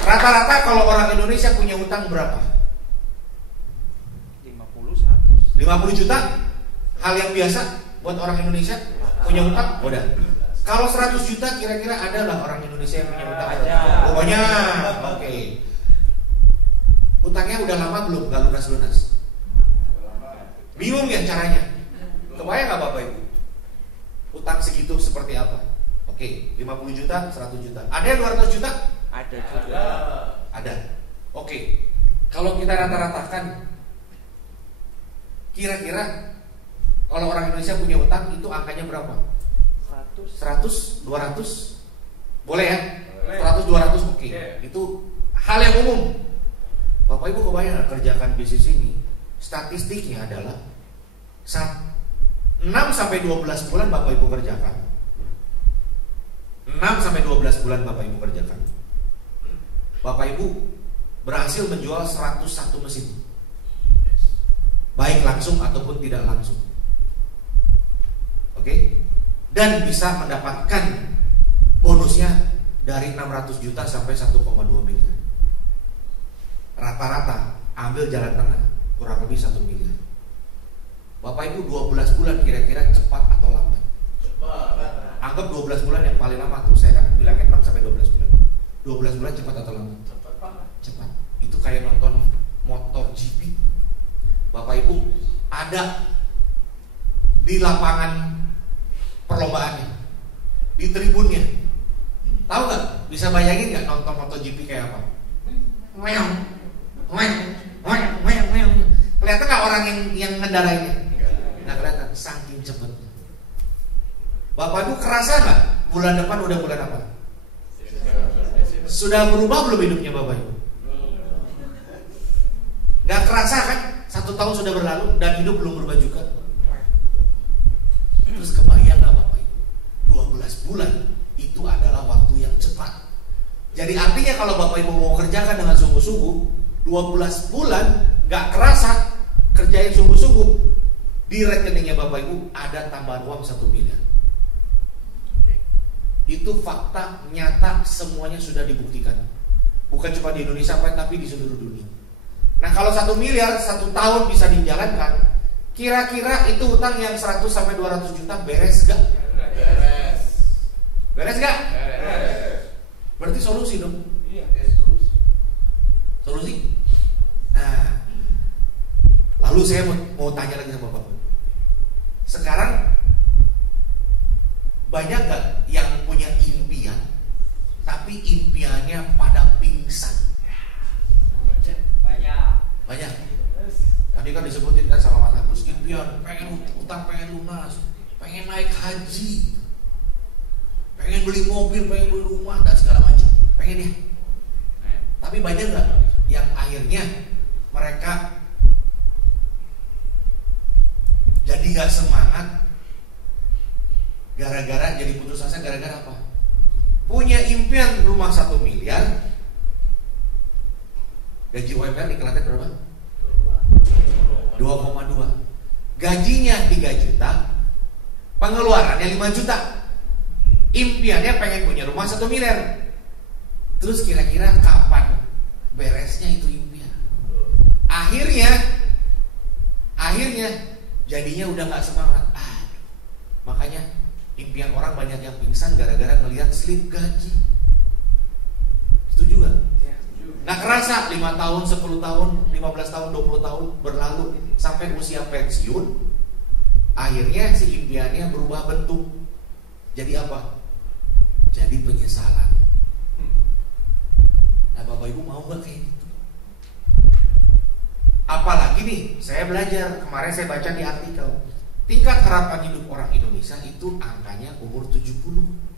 rata-rata kalau orang Indonesia punya hutang berapa? 50 juta hal yang biasa buat orang Indonesia punya utang? Udah. Kalau 100 juta kira-kira ada lah orang Indonesia yang punya utang? Pokoknya oke. Utangnya udah lama belum nggak lunas-lunas? Bingung ya caranya? Kebayang nggak Bapak Ibu? Utang segitu seperti apa? Oke, 50 juta, 100 juta. Ada yang 200 juta? Ada juga. Ada. Oke. Kalau kita rata-ratakan, kira-kira kalau orang Indonesia punya utang itu angkanya berapa? 100, 200? Boleh ya? 100, 200 oke. Itu hal yang umum. Bapak Ibu kebayang kerjakan bisnis ini, statistiknya adalah 6 sampai 12 bulan Bapak Ibu kerjakan. 6 sampai 12 bulan Bapak Ibu kerjakan. Bapak Ibu berhasil menjual 101 mesin. Baik langsung ataupun tidak langsung. Oke? Dan bisa mendapatkan bonusnya dari 600 juta sampai 1,2 miliar. Rata-rata ambil jalan tengah kurang lebih 1 miliar. Bapak Ibu 12 bulan kira-kira cepat atau lambat? Cepat. Anggap 12 bulan yang paling lama tuh. Saya kan bilangnya 6 sampai 12 bulan. 12 bulan cepat atau lambat? Cepat. Itu kayak nonton motor GP. Bapak Ibu ada di lapangan perlombaannya, di tribunnya. Tahu nggak? Bisa bayangin nggak nonton MotoGP kayak apa? Kelihatan nggak orang yang ngendarainnya? Nggak kelihatan, saking cepatnya. Bapak Ibu kerasa nggak? Bulan depan udah bulan apa? Sudah berubah belum hidupnya Bapak Ibu? Nggak kerasa kan? 1 tahun sudah berlalu dan hidup belum berubah juga. Terus kebayang nggak Bapak Ibu? 12 bulan itu adalah waktu yang cepat. Jadi artinya kalau Bapak Ibu mau kerjakan dengan sungguh-sungguh, 12 bulan nggak kerasa kerjain sungguh-sungguh, di rekeningnya Bapak Ibu ada tambahan uang 1 miliar. Itu fakta nyata, semuanya sudah dibuktikan. Bukan cuma di Indonesia tapi di seluruh dunia. Nah kalau 1 miliar 1 tahun bisa dijalankan, kira-kira itu utang yang 100 sampai 200 juta beres gak? Beres gak? Berarti solusi dong. Solusi. Nah, lalu saya mau tanya lagi sama Bapak. Sekarang banyak gak yang punya impian, tapi impiannya pada pingsan? Banyak. Tadi kan disebutin kan sama Mas Agus, impian pengen utang, pengen lunas, pengen naik haji, pengen beli mobil, pengen beli rumah dan segala macam, pengen ya. Tapi banyak nggak yang akhirnya mereka jadi nggak semangat gara-gara jadi putus asa gara-gara apa? Punya impian rumah 1 miliar, gaji UMR dikelatih berapa? 2,2. Gajinya 3 juta, pengeluarannya 5 juta. Impiannya pengen punya rumah 1 miliar. Terus kira-kira kapan beresnya itu impian? Akhirnya jadinya udah gak semangat. Makanya impian orang banyak yang pingsan gara-gara melihat slip gaji. Setuju gak? Nah kerasa 5 tahun, 10 tahun, 15 tahun, 20 tahun berlalu sampai usia pensiun, akhirnya si impiannya berubah bentuk. Jadi apa? Jadi penyesalan. Nah Bapak Ibu mau gak kayak gitu? Apalagi nih, saya belajar, kemarin saya baca di artikel, tingkat harapan hidup orang Indonesia itu angkanya umur 70.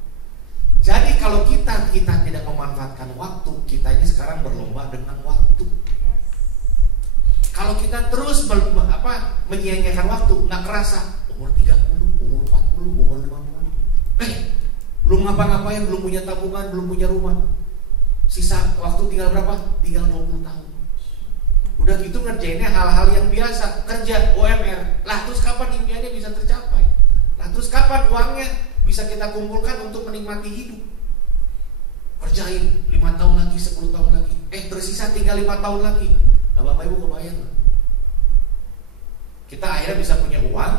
Jadi kalau kita tidak memanfaatkan waktu, kita ini sekarang berlomba dengan waktu. Kalau kita terus menyia-nyiakan waktu, nggak kerasa umur 30, umur 40, umur 50. Belum ngapa-ngapain, belum punya tabungan, belum punya rumah. Sisa waktu tinggal berapa? Tinggal 20 tahun. Udah gitu ngerjainnya hal-hal yang biasa, kerja, UMR. Lah terus kapan impiannya bisa tercapai? Lah terus kapan uangnya bisa kita kumpulkan untuk menikmati hidup? Kerjain 5 tahun lagi, 10 tahun lagi, tersisa tinggal 5 tahun lagi. Nah Bapak Ibu kebayang gak? Kita akhirnya bisa punya uang,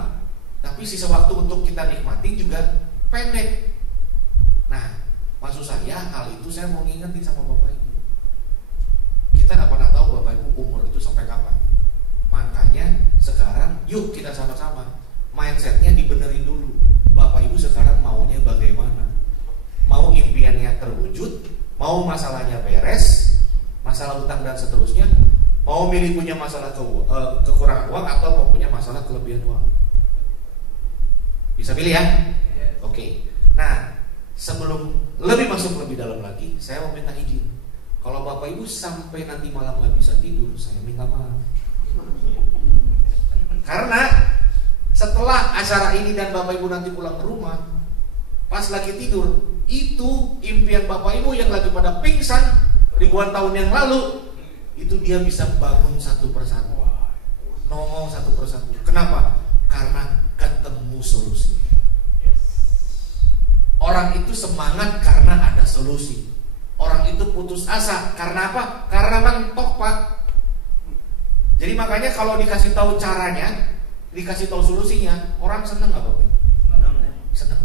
tapi sisa waktu untuk kita nikmati juga pendek. Nah, maksud saya hal itu saya mau ngingetin sama Bapak Ibu. Kita nggak pernah tahu Bapak Ibu umur itu sampai kapan. Makanya sekarang yuk kita sama-sama mindsetnya dibenerin dulu. Bapak Ibu sekarang maunya bagaimana? Mau impiannya terwujud, mau masalahnya beres, masalah utang dan seterusnya, mau milih punya masalah kekurangan uang atau mau punya masalah kelebihan uang. Bisa pilih ya? Oke. Nah, sebelum lebih masuk lebih dalam lagi, saya mau minta izin. Kalau Bapak Ibu sampai nanti malam nggak bisa tidur, saya minta maaf. Karena setelah acara ini dan Bapak Ibu nanti pulang ke rumah, pas lagi tidur, itu impian Bapak Ibu yang lagi pada pingsan ribuan tahun yang lalu, itu dia bisa bangun satu persatu, nongol satu persatu. Kenapa? Karena ketemu solusi. Orang itu semangat karena ada solusi. Orang itu putus asa karena apa? Karena mentok, Pak. Jadi makanya kalau dikasih tahu caranya, dikasih tahu solusinya, orang seneng nggak Bapak? Seneng.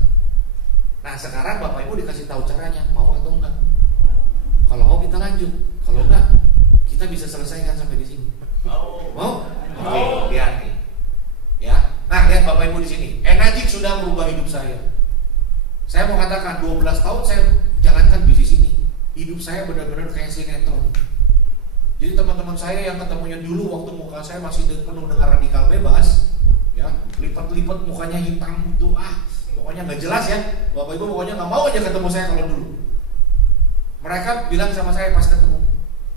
Nah sekarang Bapak Ibu dikasih tahu caranya, mau atau enggak? Kalau mau kita lanjut, kalau enggak kita bisa selesaikan sampai di sini. Mau? Oke, lihat nih. Ya, nah lihat Bapak Ibu di sini. Enagic sudah merubah hidup saya. Saya mau katakan 12 tahun saya jalankan bisnis ini. Hidup saya benar-benar kayak sinetron. Jadi teman-teman saya yang ketemunya dulu waktu muka saya masih penuh dengan radikal bebas, ya, lipat-lipat mukanya hitam itu, pokoknya nggak jelas ya. Bapak Ibu pokoknya nggak mau aja ketemu saya kalau dulu. Mereka bilang sama saya pas ketemu.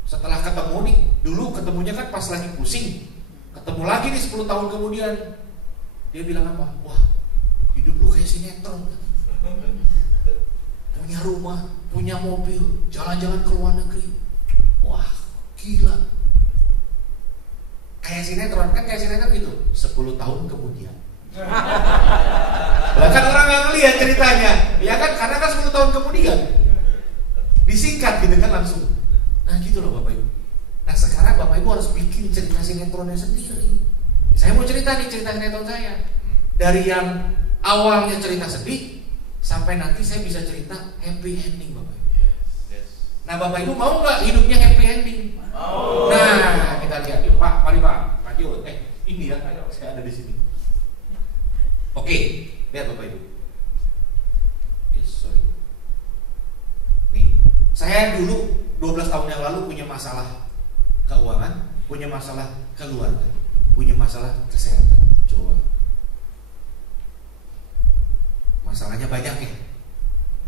Setelah ketemu nih, dulu ketemunya kan pas lagi pusing. Ketemu lagi nih 10 tahun kemudian. Dia bilang apa? Wah, hidup lu kayak sinetron. Punya rumah, punya mobil, jalan-jalan ke luar negeri. Wah, gila. Kayak sinetron, kan kayak sinetron gitu. 10 tahun kemudian. Bahkan orang nggak ngeliat ceritanya, ya kan? Karena kan 10 tahun kemudian. Disingkat gitu kan langsung. Nah gitu loh Bapak Ibu. Nah sekarang Bapak Ibu harus bikin cerita sinetronnya sendiri. Saya mau cerita nih cerita sinetron saya. Dari yang awalnya cerita sedih, sampai nanti saya bisa cerita happy ending Bapak Ibu. Nah Bapak Ibu mau nggak hidupnya happy ending? Nah kita lihat yuk Pak, mari Pak, maju. Ini ya, saya ada di sini. Oke, lihat Bapak Ibu. Sorry. Nih, saya dulu 12 tahun yang lalu punya masalah keuangan, punya masalah keluarga, punya masalah kesehatan. Coba. Masalahnya banyak ya.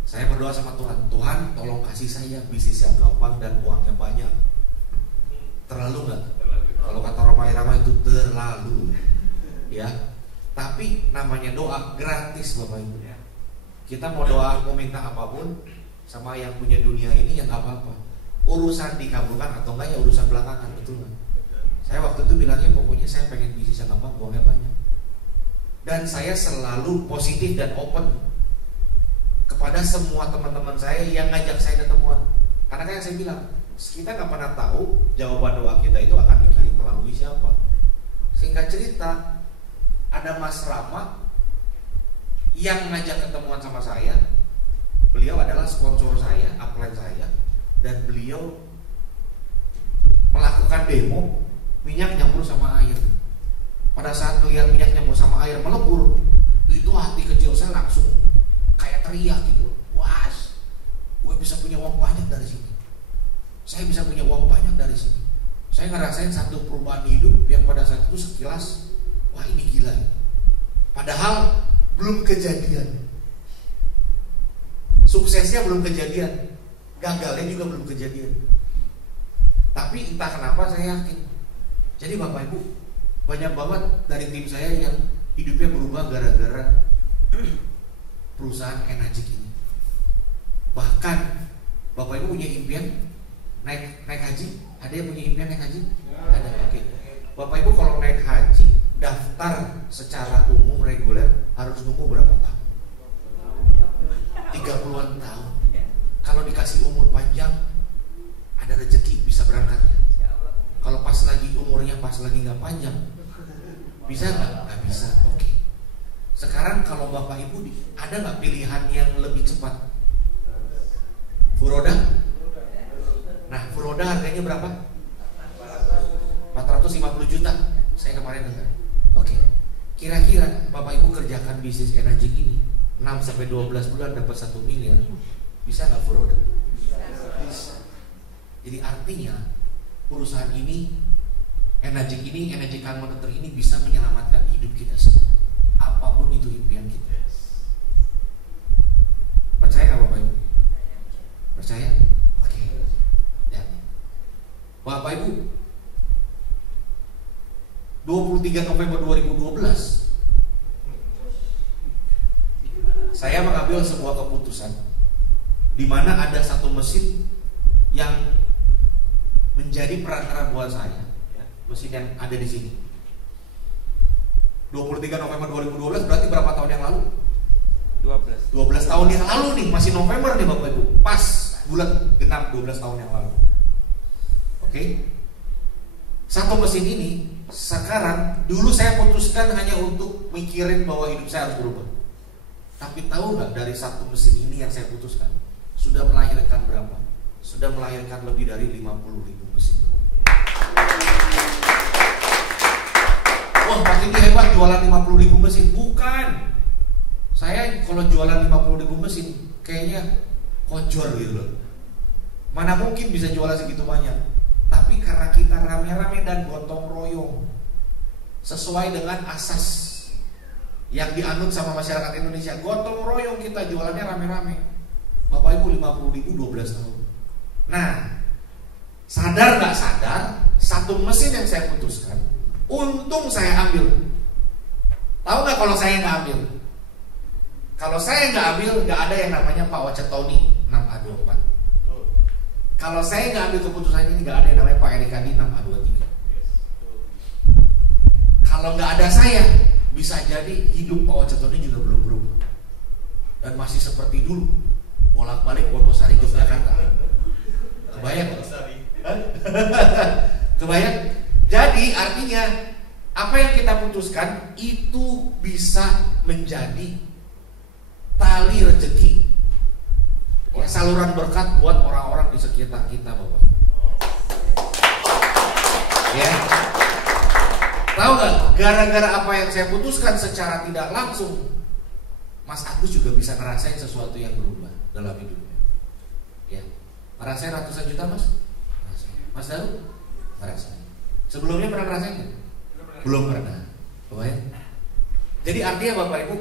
Saya berdoa sama Tuhan, Tuhan tolong kasih saya bisnis yang gampang dan uangnya banyak. Terlalu nggak? Kalau kata Roma Irama itu terlalu, ya. Tapi namanya doa gratis Bapak Ibu. Kita mau doa, mau minta apapun sama yang punya dunia ini ya nggak apa-apa. Urusan dikabulkan atau enggak ya urusan belakangan, betul nggak? Saya waktu itu bilangnya pokoknya saya pengen bisnis yang gampang, uangnya banyak. Dan saya selalu positif dan open kepada semua teman-teman saya yang ngajak saya ketemuan. Karena kayak saya bilang, kita nggak pernah tahu jawaban doa kita itu akan dikirim melalui siapa. Singkat cerita, ada Mas Rama yang ngajak ketemuan sama saya. Beliau adalah sponsor saya, upline saya, dan beliau melakukan demo minyak nyampur sama air. Pada saat melihat minyak nyampur sama air melebur, itu hati kecil saya langsung kayak teriak gitu. Wah, gue bisa punya uang banyak dari sini. Saya bisa punya uang banyak dari sini. Saya ngerasain satu perubahan hidup yang pada saat itu sekilas, wah ini gila. Padahal belum kejadian. Suksesnya belum kejadian, gagalnya juga belum kejadian. Tapi entah kenapa saya yakin. Jadi Bapak Ibu, banyak banget dari tim saya yang hidupnya berubah gara-gara perusahaan Enagic ini. Bahkan Bapak Ibu punya impian naik haji? Ada yang punya impian naik haji? Ada. Oke. Bapak Ibu kalau naik haji, daftar secara umum reguler harus nunggu berapa tahun? 30-an tahun. Kalau dikasih umur panjang, ada rezeki bisa berangkatnya. Kalau pas lagi umurnya pas lagi nggak panjang, Bisa nggak? Nggak bisa. Oke. Sekarang kalau Bapak Ibu ada nggak pilihan yang lebih cepat? Furoda? Nah, Furoda harganya berapa? 450 juta. Saya kemarin dengar. Oke. Kira-kira Bapak Ibu kerjakan bisnis energi ini 6-12 bulan dapat 1 miliar. Bisa nggak Furoda? Bisa. Jadi artinya perusahaan ini, energi monitor ini bisa menyelamatkan hidup kita semua. Apapun itu impian kita. Percaya nggak Bapak Ibu? Percaya? Oke. Ya. Bapak Ibu, 23 November 2012 saya mengambil sebuah keputusan di mana ada satu mesin yang menjadi perantara buat saya, mesin yang ada di sini. 23 November 2012 berarti berapa tahun yang lalu? 12 tahun yang lalu nih, masih November nih Bapak Ibu. Pas bulan genap 12 tahun yang lalu. Oke. Satu mesin ini sekarang, dulu saya putuskan hanya untuk mikirin bahwa hidup saya harus berubah. Tapi tahu nggak, dari satu mesin ini yang saya putuskan sudah melahirkan berapa? Sudah melahirkan lebih dari 50.000 mesin. Wah, Pak ini hebat jualan 50.000 mesin. Bukan. Saya kalau jualan 50.000 mesin kayaknya kocor gitu loh. Mana mungkin bisa jualan segitu banyak. Tapi karena kita rame-rame dan gotong royong sesuai dengan asas yang dianut sama masyarakat Indonesia, gotong royong kita jualannya rame-rame. Bapak Ibu 50.000 12 tahun. Nah, sadar gak sadar, satu mesin yang saya putuskan, untung saya ambil. Tahu gak kalau saya gak ambil? Kalau saya gak ambil, gak ada yang namanya Pak Wacetoni 6A24. Kalau saya nggak ambil keputusan ini, nggak ada yang namanya Pak Erikadi 6A23. Kalau nggak ada saya, bisa jadi hidup Pak Wacetoni juga belum berubah dan masih seperti dulu, bolak-balik Wonosari Yogyakarta. Kebayang? Kebayang? Jadi artinya apa yang kita putuskan itu bisa menjadi tali rezeki, ya, saluran berkat buat orang-orang di sekitar kita, Bapak. Ya. Tahu nggak? Gara-gara apa yang saya putuskan secara tidak langsung, Mas Agus juga bisa ngerasain sesuatu yang berubah dalam hidupnya. Ya. Ngerasain ratusan juta, Mas? Ngerasain. Mas Daru? Ngerasain. Sebelumnya pernah ngerasain? Belum pernah. Bapak ya? Jadi artinya Bapak Ibu,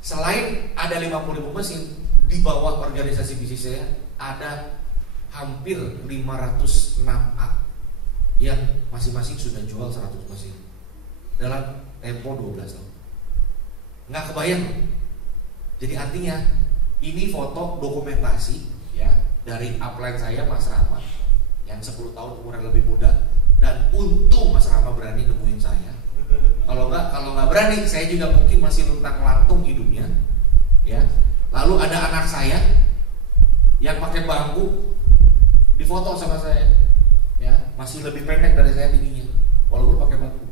selain ada 50.000 mesin, di bawah organisasi bisnis saya ada hampir 506A yang masing-masing sudah jual 100 mesin dalam tempo 12 tahun. Nggak kebayang. Jadi artinya ini foto dokumentasi ya dari upline saya, Mas Rama, yang 10 tahun umurnya lebih muda, dan untung Mas Rama berani nemuin saya. Kalau nggak berani, saya juga mungkin masih luntang-lantung hidupnya ya. Lalu ada anak saya yang pakai bangku difoto sama saya, ya masih lebih pendek dari saya tingginya, walaupun pakai bangku.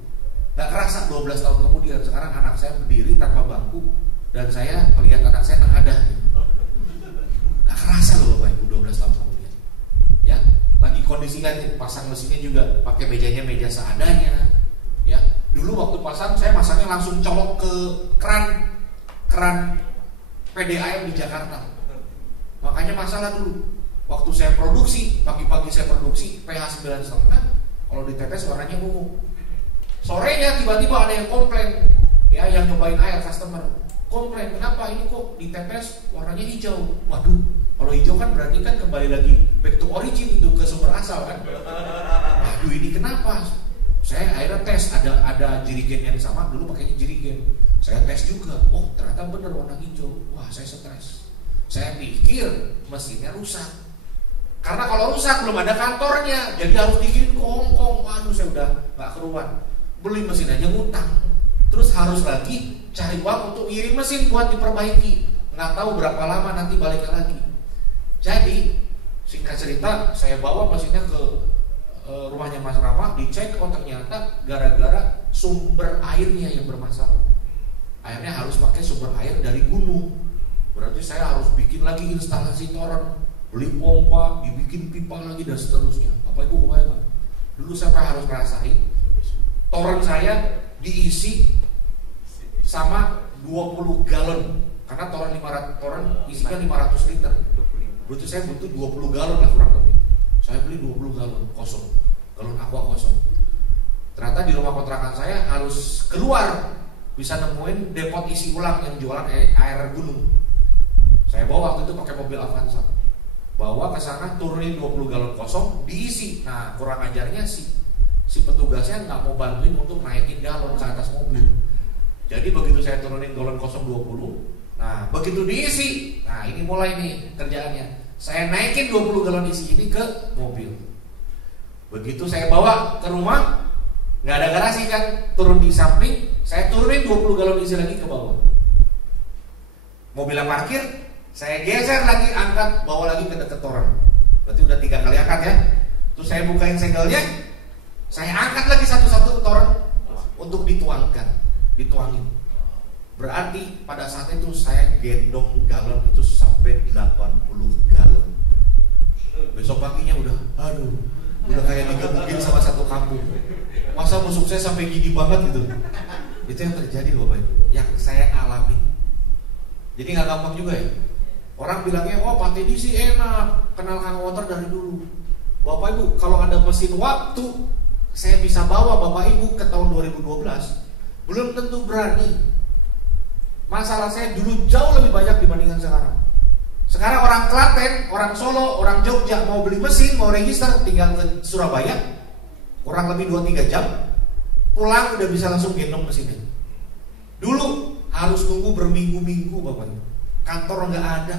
Gak kerasa 12 tahun kemudian sekarang anak saya berdiri tanpa bangku dan saya melihat anak saya mengadah. Gak kerasa loh Bapak Ibu 12 tahun kemudian. Ya, lagi kondisi kan pasang mesinnya juga pakai mejanya meja seadanya. Ya, dulu waktu pasang saya masangnya langsung colok ke keran PDAM di Jakarta. Makanya masalah dulu waktu saya produksi, pagi-pagi saya produksi pH 9,5, kalau ditetes warnanya ungu. Sorenya tiba-tiba ada yang komplain, ya yang nyobain air customer komplain, kenapa ini kok ditetes warnanya hijau. Waduh, kalau hijau kan berarti kan kembali lagi back to origin, itu ke sumber asal kan. Waduh, ini kenapa? Saya akhirnya tes, ada jirigen yang sama, dulu pakainya jirigen. Saya tes juga, oh ternyata bener warna hijau. Wah, saya stres. Saya pikir mesinnya rusak. Karena kalau rusak belum ada kantornya, jadi harus dikirim ke Hongkong. Waduh, saya udah gak keruan. Beli mesin aja ngutang. Terus harus lagi cari uang untuk ngirim mesin buat diperbaiki. Nggak tahu berapa lama nanti baliknya lagi. Jadi singkat cerita, saya bawa mesinnya ke rumahnya Mas Rama, dicek, oh ternyata gara-gara sumber airnya yang bermasalah. Akhirnya harus pakai sumber air dari gunung. Berarti saya harus bikin lagi instalasi toren, beli pompa, dibikin pipa lagi dan seterusnya. Bapak Ibu kebayang nggak? Dulu sampai harus ngerasain toren saya diisi sama 20 galon. Karena toren isinya 500 liter. Berarti saya butuh 20 galon lah kurang lebih. Saya beli 20 galon kosong, galon aqua kosong. Ternyata di rumah kontrakan saya harus keluar, bisa nemuin depot isi ulang yang jualan air gunung. Saya bawa waktu itu pakai mobil Avanza, bawa ke sana, turunin 20 galon kosong, diisi. Nah kurang ajarnya si petugasnya nggak mau bantuin untuk naikin galon ke atas mobil. Jadi begitu saya turunin galon kosong 20, nah begitu diisi, nah ini mulai nih kerjaannya. Saya naikin 20 galon isi ini ke mobil. Begitu saya bawa ke rumah, nggak ada garasi kan, turun di samping, saya turunin 20 galon isi lagi ke bawah. Mobilnya parkir, saya geser lagi, angkat, bawa lagi ke dekat toren. Berarti udah 3 kali angkat ya. Terus saya bukain segelnya, saya angkat lagi satu-satu toren untuk dituangin. Berarti pada saat itu saya gendong galon itu sampai 80 galon. Besok paginya udah kayak digebukin sama satu kampung. Masa musuh saya sampai gini banget gitu. Itu yang terjadi Bapak Ibu, yang saya alami. Jadi gak gampang juga ya. Orang bilangnya, oh Pak Teddy sih enak, kenal Kang Water dari dulu. Bapak Ibu, kalau ada mesin waktu, saya bisa bawa Bapak Ibu ke tahun 2012. Belum tentu berani. Masalah saya dulu jauh lebih banyak dibandingkan sekarang. Sekarang orang Klaten, orang Solo, orang Jogja mau beli mesin, mau register, tinggal ke Surabaya, kurang lebih 2-3 jam, pulang udah bisa langsung gendong mesinnya. Dulu harus nunggu berminggu-minggu Bapak Ibu. Kantor nggak ada,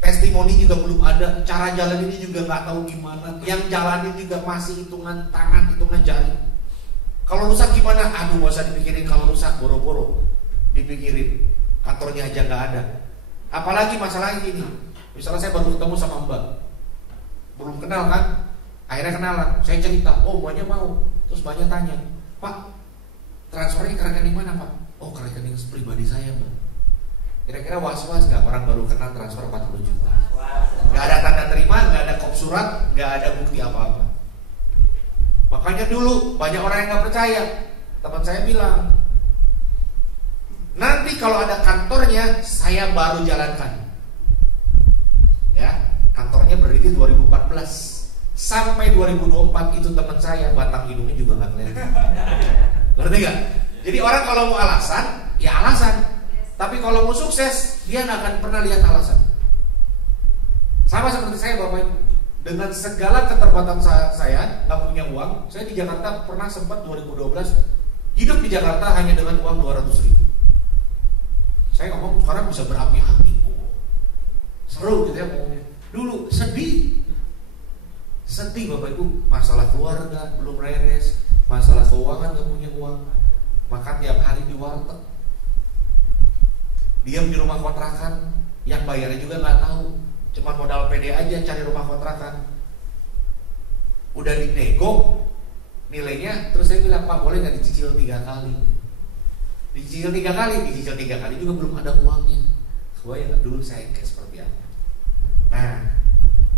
testimoni juga belum ada, cara jalan ini juga nggak tahu gimana, yang jalanin juga masih hitungan tangan, hitungan jari. Kalau rusak gimana? Aduh, nggak usah dipikirin. Kalau rusak boro-boro dipikirin, kantornya aja nggak ada. Apalagi masalahnya ini, misalnya saya baru ketemu sama Mbak, belum kenal kan, akhirnya kenalan, saya cerita, oh Mbaknya mau, terus Mbaknya tanya, Pak, transfernya ke rekening mana Pak? Oh ke rekening pribadi saya Mbak. Kira-kira was-was gak orang baru kenal transfer 40 juta? Gak ada tanda terima, gak ada kop surat, gak ada bukti apa-apa. Makanya dulu banyak orang yang gak percaya. Teman saya bilang, nanti kalau ada kantornya saya baru jalankan. Ya, kantornya berdiri 2014. Sampai 2024 itu teman saya batang hidungnya juga gak kelihatan. Ngerti gak? Jadi orang kalau mau alasan, ya alasan. Tapi kalau mau sukses, dia gak akan pernah lihat alasan. Sama seperti saya Bapak Ibu, dengan segala keterbatasan saya, gak punya uang. Saya di Jakarta pernah sempat 2012 hidup di Jakarta hanya dengan uang 200.000. Saya ngomong sekarang bisa berapi-api. Seru gitu ya ngomongnya. Dulu sedih Bapak Ibu, masalah keluarga belum beres, masalah keuangan gak punya uang, makan tiap hari di warteg, diam di rumah kontrakan, yang bayarnya juga gak tahu, cuma modal pede aja cari rumah kontrakan. Udah dinego nilainya, terus saya bilang, Pak boleh gak dicicil 3 kali? Dicicil 3 kali juga belum ada uangnya. Kebayang gak dulu saya kayak seperti apa? Nah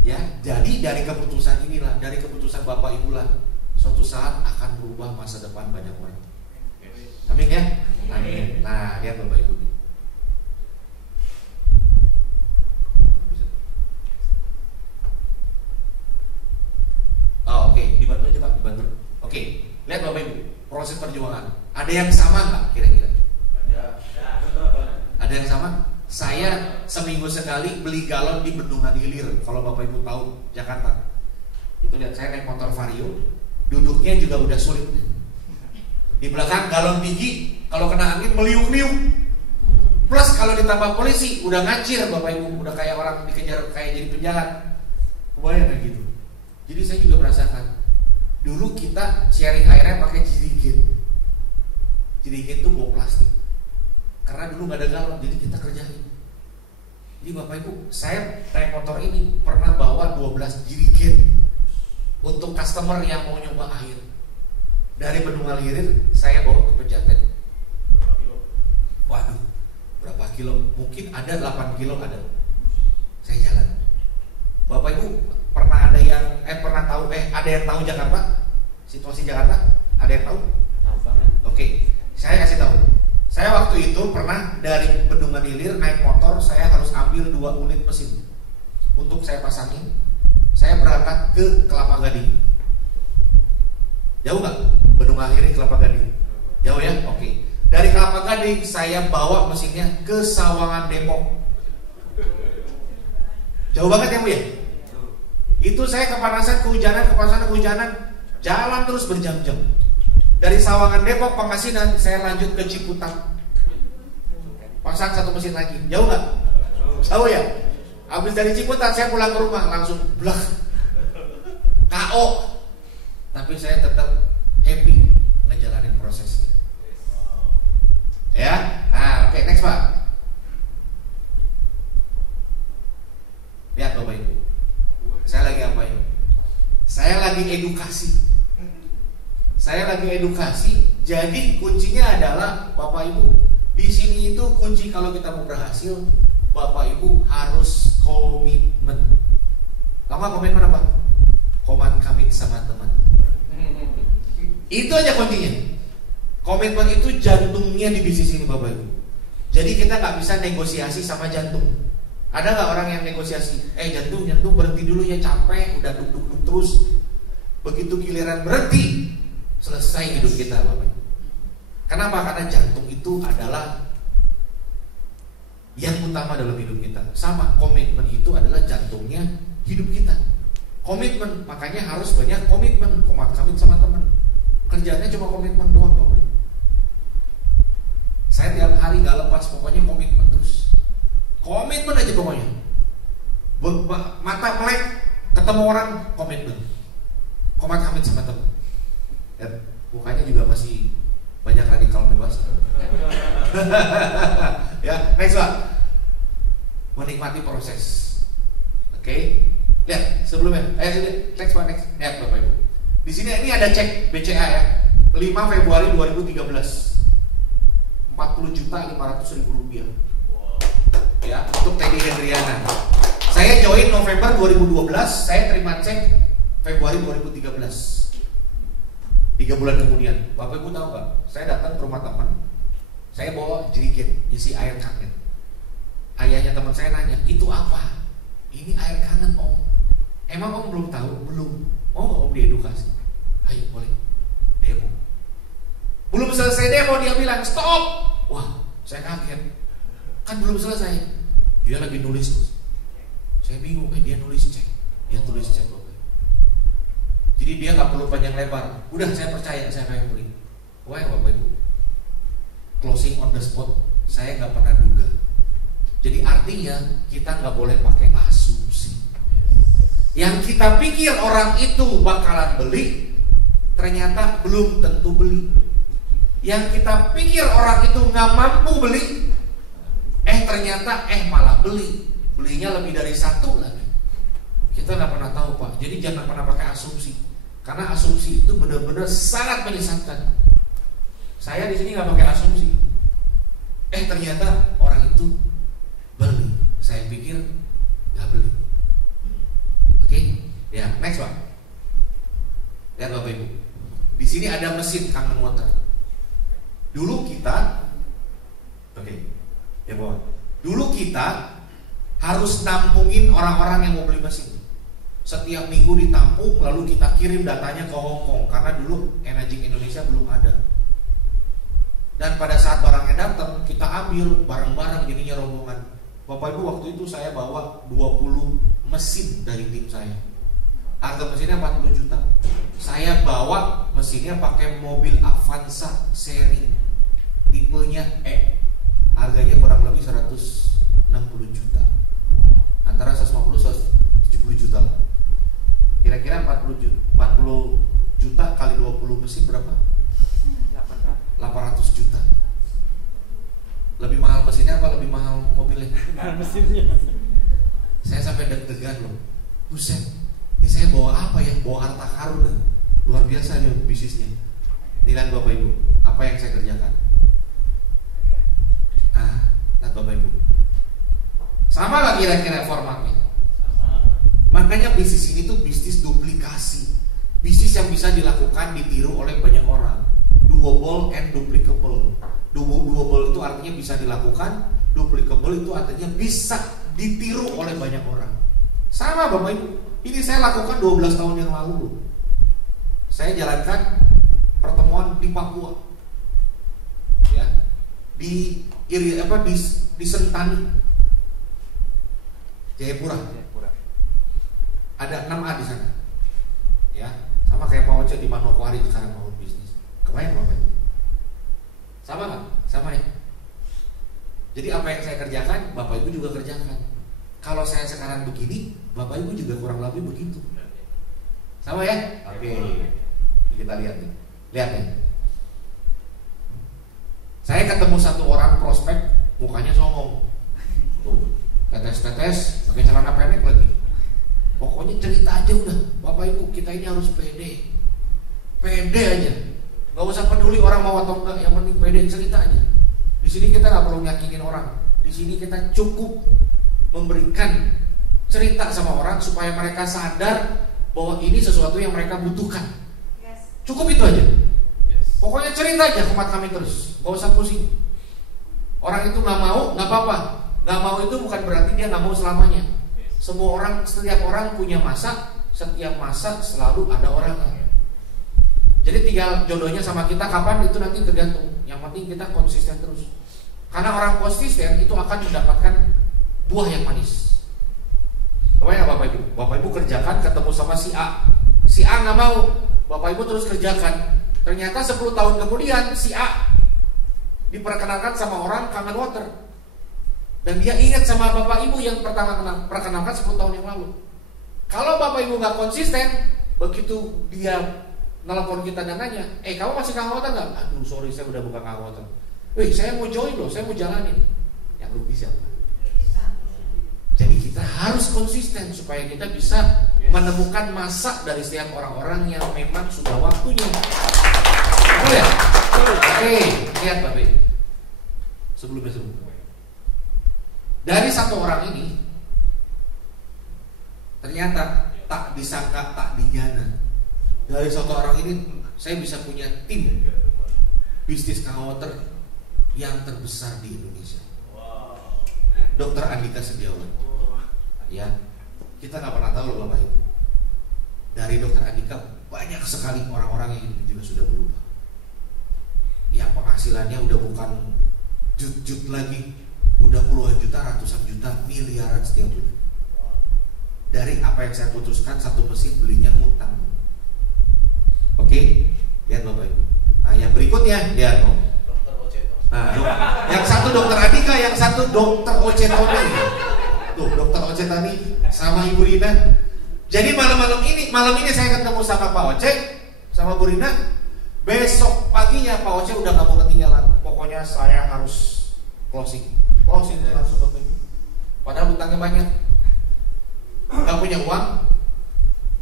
ya, jadi dari keputusan inilah, dari keputusan Bapak Ibu lah, suatu saat akan berubah masa depan banyak orang. Amin ya? Amin. Nah lihat Bapak Ibu. Oh, oke, dibantu aja Pak, dibantu. Oke, lihat Bapak Ibu, proses perjuangan. Ada yang sama nggak kira-kira? Ada yang sama? Saya seminggu sekali beli galon di Bendungan Hilir. Kalau Bapak Ibu tahu Jakarta, itu lihat saya naik motor Vario, duduknya juga udah sulit. Di belakang galon tinggi, kalau kena angin meliuk-liuk. Plus kalau ditambah polisi, udah ngacir Bapak Ibu, udah kayak orang dikejar kayak jadi penjahat. Kebayang kayak gitu. Jadi saya juga merasakan. Dulu kita sharing airnya pakai jerigen. Jerigen itu bawa plastik. Karena dulu gak ada galon, jadi kita kerjain. Jadi Bapak Ibu, saya naik motor ini pernah bawa 12 jerigen untuk customer yang mau nyoba air. Dari Bendungan Hilir saya bawa ke Pejaten. Waduh, berapa kilo? Mungkin ada 8 kilo ada. Saya jalan. Bapak Ibu pernah ada yang ada yang tahu Jakarta? Situasi Jakarta? Ada yang tahu? Tahu banget. Oke, saya kasih tahu. Saya waktu itu pernah dari Bendungan Hilir naik motor, saya harus ambil 2 unit mesin untuk saya pasangin. Saya berangkat ke Kelapa Gading. Jauh nggak? Bendungan Hilir Kelapa Gading. Jauh ya? Oke. Dari Kelapa Gading saya bawa mesinnya ke Sawangan Depok. Jauh banget ya Bu ya? Itu saya kepanasan, kehujanan, jalan terus berjam-jam. Dari Sawangan Depok Pangasinan saya lanjut ke Ciputat. Pasang 1 mesin lagi. Jauh nggak? Jauh ya? Habis dari Ciputat saya pulang ke rumah langsung blak. KO. Tapi saya tetap happy ngejalanin prosesnya. Ya? Nah, oke, next Pak. Lihat Bapak Ibu. Saya lagi apa ini? Saya lagi edukasi. Jadi kuncinya adalah Bapak Ibu, di sini itu kunci kalau kita mau berhasil, Bapak Ibu harus komitmen. Komitmen apa? Komit sama teman. Itu aja kuncinya. Komitmen itu jantungnya di bisnis ini Bapak Ibu. Jadi kita nggak bisa negosiasi sama jantung. Ada nggak orang yang negosiasi? Jantung berhenti dulu ya, capek, udah duk terus. Begitu giliran berhenti, selesai hidup kita Bapak Ibu. Kenapa? Karena jantung itu adalah yang utama dalam hidup kita. Sama, komitmen itu adalah jantungnya hidup kita. Komitmen, makanya harus banyak komitmen. Komit sama teman. Kerjanya cuma komitmen doang Bapak Ibu. Saya tiap hari gak lepas, pokoknya komitmen terus. Komitmen aja pokoknya. Mata melek, ketemu orang, komitmen. Komit sama teman. Ya, mukanya juga masih banyak radikal bebas. Ya, next Pak. Menikmati proses. Oke. Lihat sebelumnya. Next Pak, next. Lihat Bapak Ibu. Di sini ini ada cek BCA ya. 5 Februari 2013. 40.500.000 rupiah. Ya, untuk Teddy Hendriana. Saya join November 2012, saya terima cek Februari 2013. 3 bulan kemudian, Bapak Ibu tahu nggak? Saya datang ke rumah teman, saya bawa jerigen isi air kangen. Ayahnya teman saya nanya, itu apa? Ini air kangen Om. Emang Om belum tahu? Belum. Mau nggak Om diedukasi? Ayo boleh. Demo. Belum selesai demo dia bilang stop. Wah, saya kaget. Kan belum selesai. Dia lagi nulis. Saya bingung, dia nulis cek. Dia tulis cek Bapak. Jadi dia gak perlu panjang lebar. Udah saya percaya, saya pengen beli. Wah Bapak Ibu, closing on the spot, saya gak pernah duga. Jadi artinya kita gak boleh pakai asumsi. Yang kita pikir orang itu bakalan beli, ternyata belum tentu beli. Yang kita pikir orang itu gak mampu beli, ternyata malah belinya lebih dari 1 lagi. Kita nggak pernah tahu Pak. Jadi jangan pernah pakai asumsi, karena asumsi itu benar-benar sangat menyesatkan. Saya di sini nggak pakai asumsi. Ternyata orang itu beli. Saya pikir nggak beli. Oke, ya next Pak. Lihat Bapak Ibu. Di sini ada mesin Kangen Water. Dulu kita, ya bawah. Dulu kita harus nampungin orang-orang yang mau beli mesin. Setiap minggu ditampung, lalu kita kirim datanya ke Hong Kong, karena dulu Energy Indonesia belum ada. Dan pada saat barangnya datang, kita ambil bareng-bareng jadinya rombongan. Bapak Ibu, waktu itu saya bawa 20 mesin dari tim saya. Harga mesinnya 40 juta. Saya bawa mesinnya pakai mobil Avanza seri tipenya E. Harganya kurang lebih 160 juta. Antara 150-170 juta. Kira-kira 40 juta kali 20 mesin berapa? 800 juta. Lebih mahal mesinnya apa lebih mahal mobilnya? Mahal mesinnya. Saya sampai deg-degan loh. Buset, ini saya bawa apa ya? Bawa harta karun. Luar biasa nih bisnisnya. Lihat Bapak Ibu, apa yang saya kerjakan? Lihat Bapak Ibu. Sama gak kira-kira formatnya? Makanya bisnis ini tuh bisnis duplikasi. Bisnis yang bisa dilakukan, ditiru oleh banyak orang. Doable and duplicable. Doable itu artinya bisa dilakukan, duplicable itu artinya bisa ditiru oleh banyak orang. Sama Bapak Ibu. Ini saya lakukan 12 tahun yang lalu. Saya jalankan pertemuan di Papua. Ya. Di Sentani. Jayapura. Ada 6A di sana. Ya, sama kayak Pak Oce di Manokwari sekarang mau bisnis. Kebayang Bapak Ibu? Sama nggak? Sama ya. Jadi apa yang saya kerjakan, Bapak Ibu juga kerjakan. Kalau saya sekarang begini, Bapak Ibu juga kurang lebih begitu. Sama ya? Oke. Kita lihat nih. Lihat nih. Saya ketemu satu orang prospek, mukanya songong. Tuh, tetes-tetes, pakai celana pendek lagi. Pokoknya cerita aja udah, Bapak Ibu, kita ini harus pede. Pede aja. Gak usah peduli orang mau atau enggak, yang penting pede, cerita aja. Di sini kita gak perlu nyakinin orang. Di sini kita cukup memberikan cerita sama orang supaya mereka sadar bahwa ini sesuatu yang mereka butuhkan. Cukup itu aja. Pokoknya cerita aja umat kami terus, gak usah pusing. Orang itu gak mau, gak apa-apa. Gak mau itu bukan berarti dia gak mau selamanya. Semua orang, setiap orang punya masa. Setiap masa selalu ada orangnya. Jadi tinggal jodohnya sama kita kapan itu nanti tergantung. Yang penting kita konsisten terus. Karena orang konsisten itu akan mendapatkan buah yang manis. Kebayang Bapak Ibu? Bapak Ibu kerjakan, ketemu sama si A. Si A gak mau, Bapak Ibu terus kerjakan. Ternyata 10 tahun kemudian si A diperkenalkan sama orang kangen water. Dan dia ingat sama Bapak Ibu yang pertama perkenalkan 10 tahun yang lalu. Kalau Bapak Ibu gak konsisten, begitu dia nelfon kita dan nanya, kamu masih kangen water gak? Aduh sorry, saya udah bukan kangen water. Saya mau join loh, saya mau jalanin. Yang rugi siapa? Jadi kita harus konsisten supaya kita bisa menemukan masa dari setiap orang-orang yang memang sudah waktunya. Betul ya? Oke, lihat Bapak Ibu. Sebelumnya. Dari satu orang ini ternyata tak disangka tak dijana. Dari satu orang ini saya bisa punya tim bisnis kawater yang terbesar di Indonesia. Dr. Andika Setiawan. Ya, kita nggak pernah tahu loh Bapak Ibu. Dari Dr. Andika banyak sekali orang-orang yang hidup juga sudah berubah. Yang penghasilannya udah bukan jut-jut lagi, udah puluhan juta, ratusan juta, miliaran setiap bulan. Dari apa yang saya putuskan, satu mesin belinya ngutang. Oke, lihat Bapak Ibu. Nah yang berikutnya, lihat Om. Nah, yang satu Dokter Andika, yang satu Dokter Ocetoni. Tuh, Dokter Ocetoni sama Ibu Rina. Jadi malam ini saya ketemu sama Pak Oce, sama Bu Rina. Besok paginya Pak Oce udah gak mau ketinggalan. Pokoknya saya harus closing langsung Bapak Ibu. Padahal utangnya banyak, gak punya uang.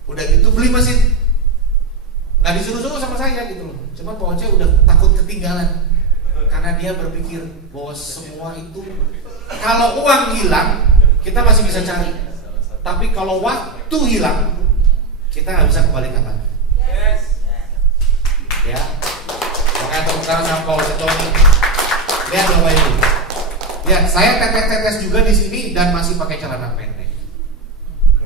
Udah gitu beli mesin, gak disuruh-suruh sama saya gitu loh. Cuma Pak Oce udah takut ketinggalan. Karena dia berpikir bahwa semua itu, kalau uang hilang kita masih bisa cari, tapi kalau waktu hilang kita nggak bisa kembalikan lagi. Ya, makanya tepuk tangan sama Pak Ocetoni. Lihat Bapak Ibu. Lihat, saya tetes juga di sini dan masih pakai celana pendek.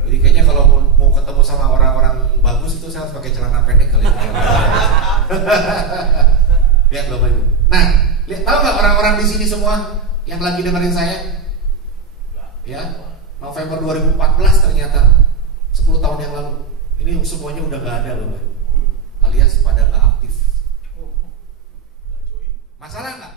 Jadi kayaknya kalau mau ketemu sama orang-orang bagus itu saya harus pakai celana pendek kali ini. Lihat Bapak Ibu. Nah, tahu nggak orang-orang di sini semua yang lagi dengerin saya? Ya, November 2014 ternyata 10 tahun yang lalu. Ini semuanya udah nggak ada Bapak Ibu. Alias pada nggak aktif. Masalah nggak?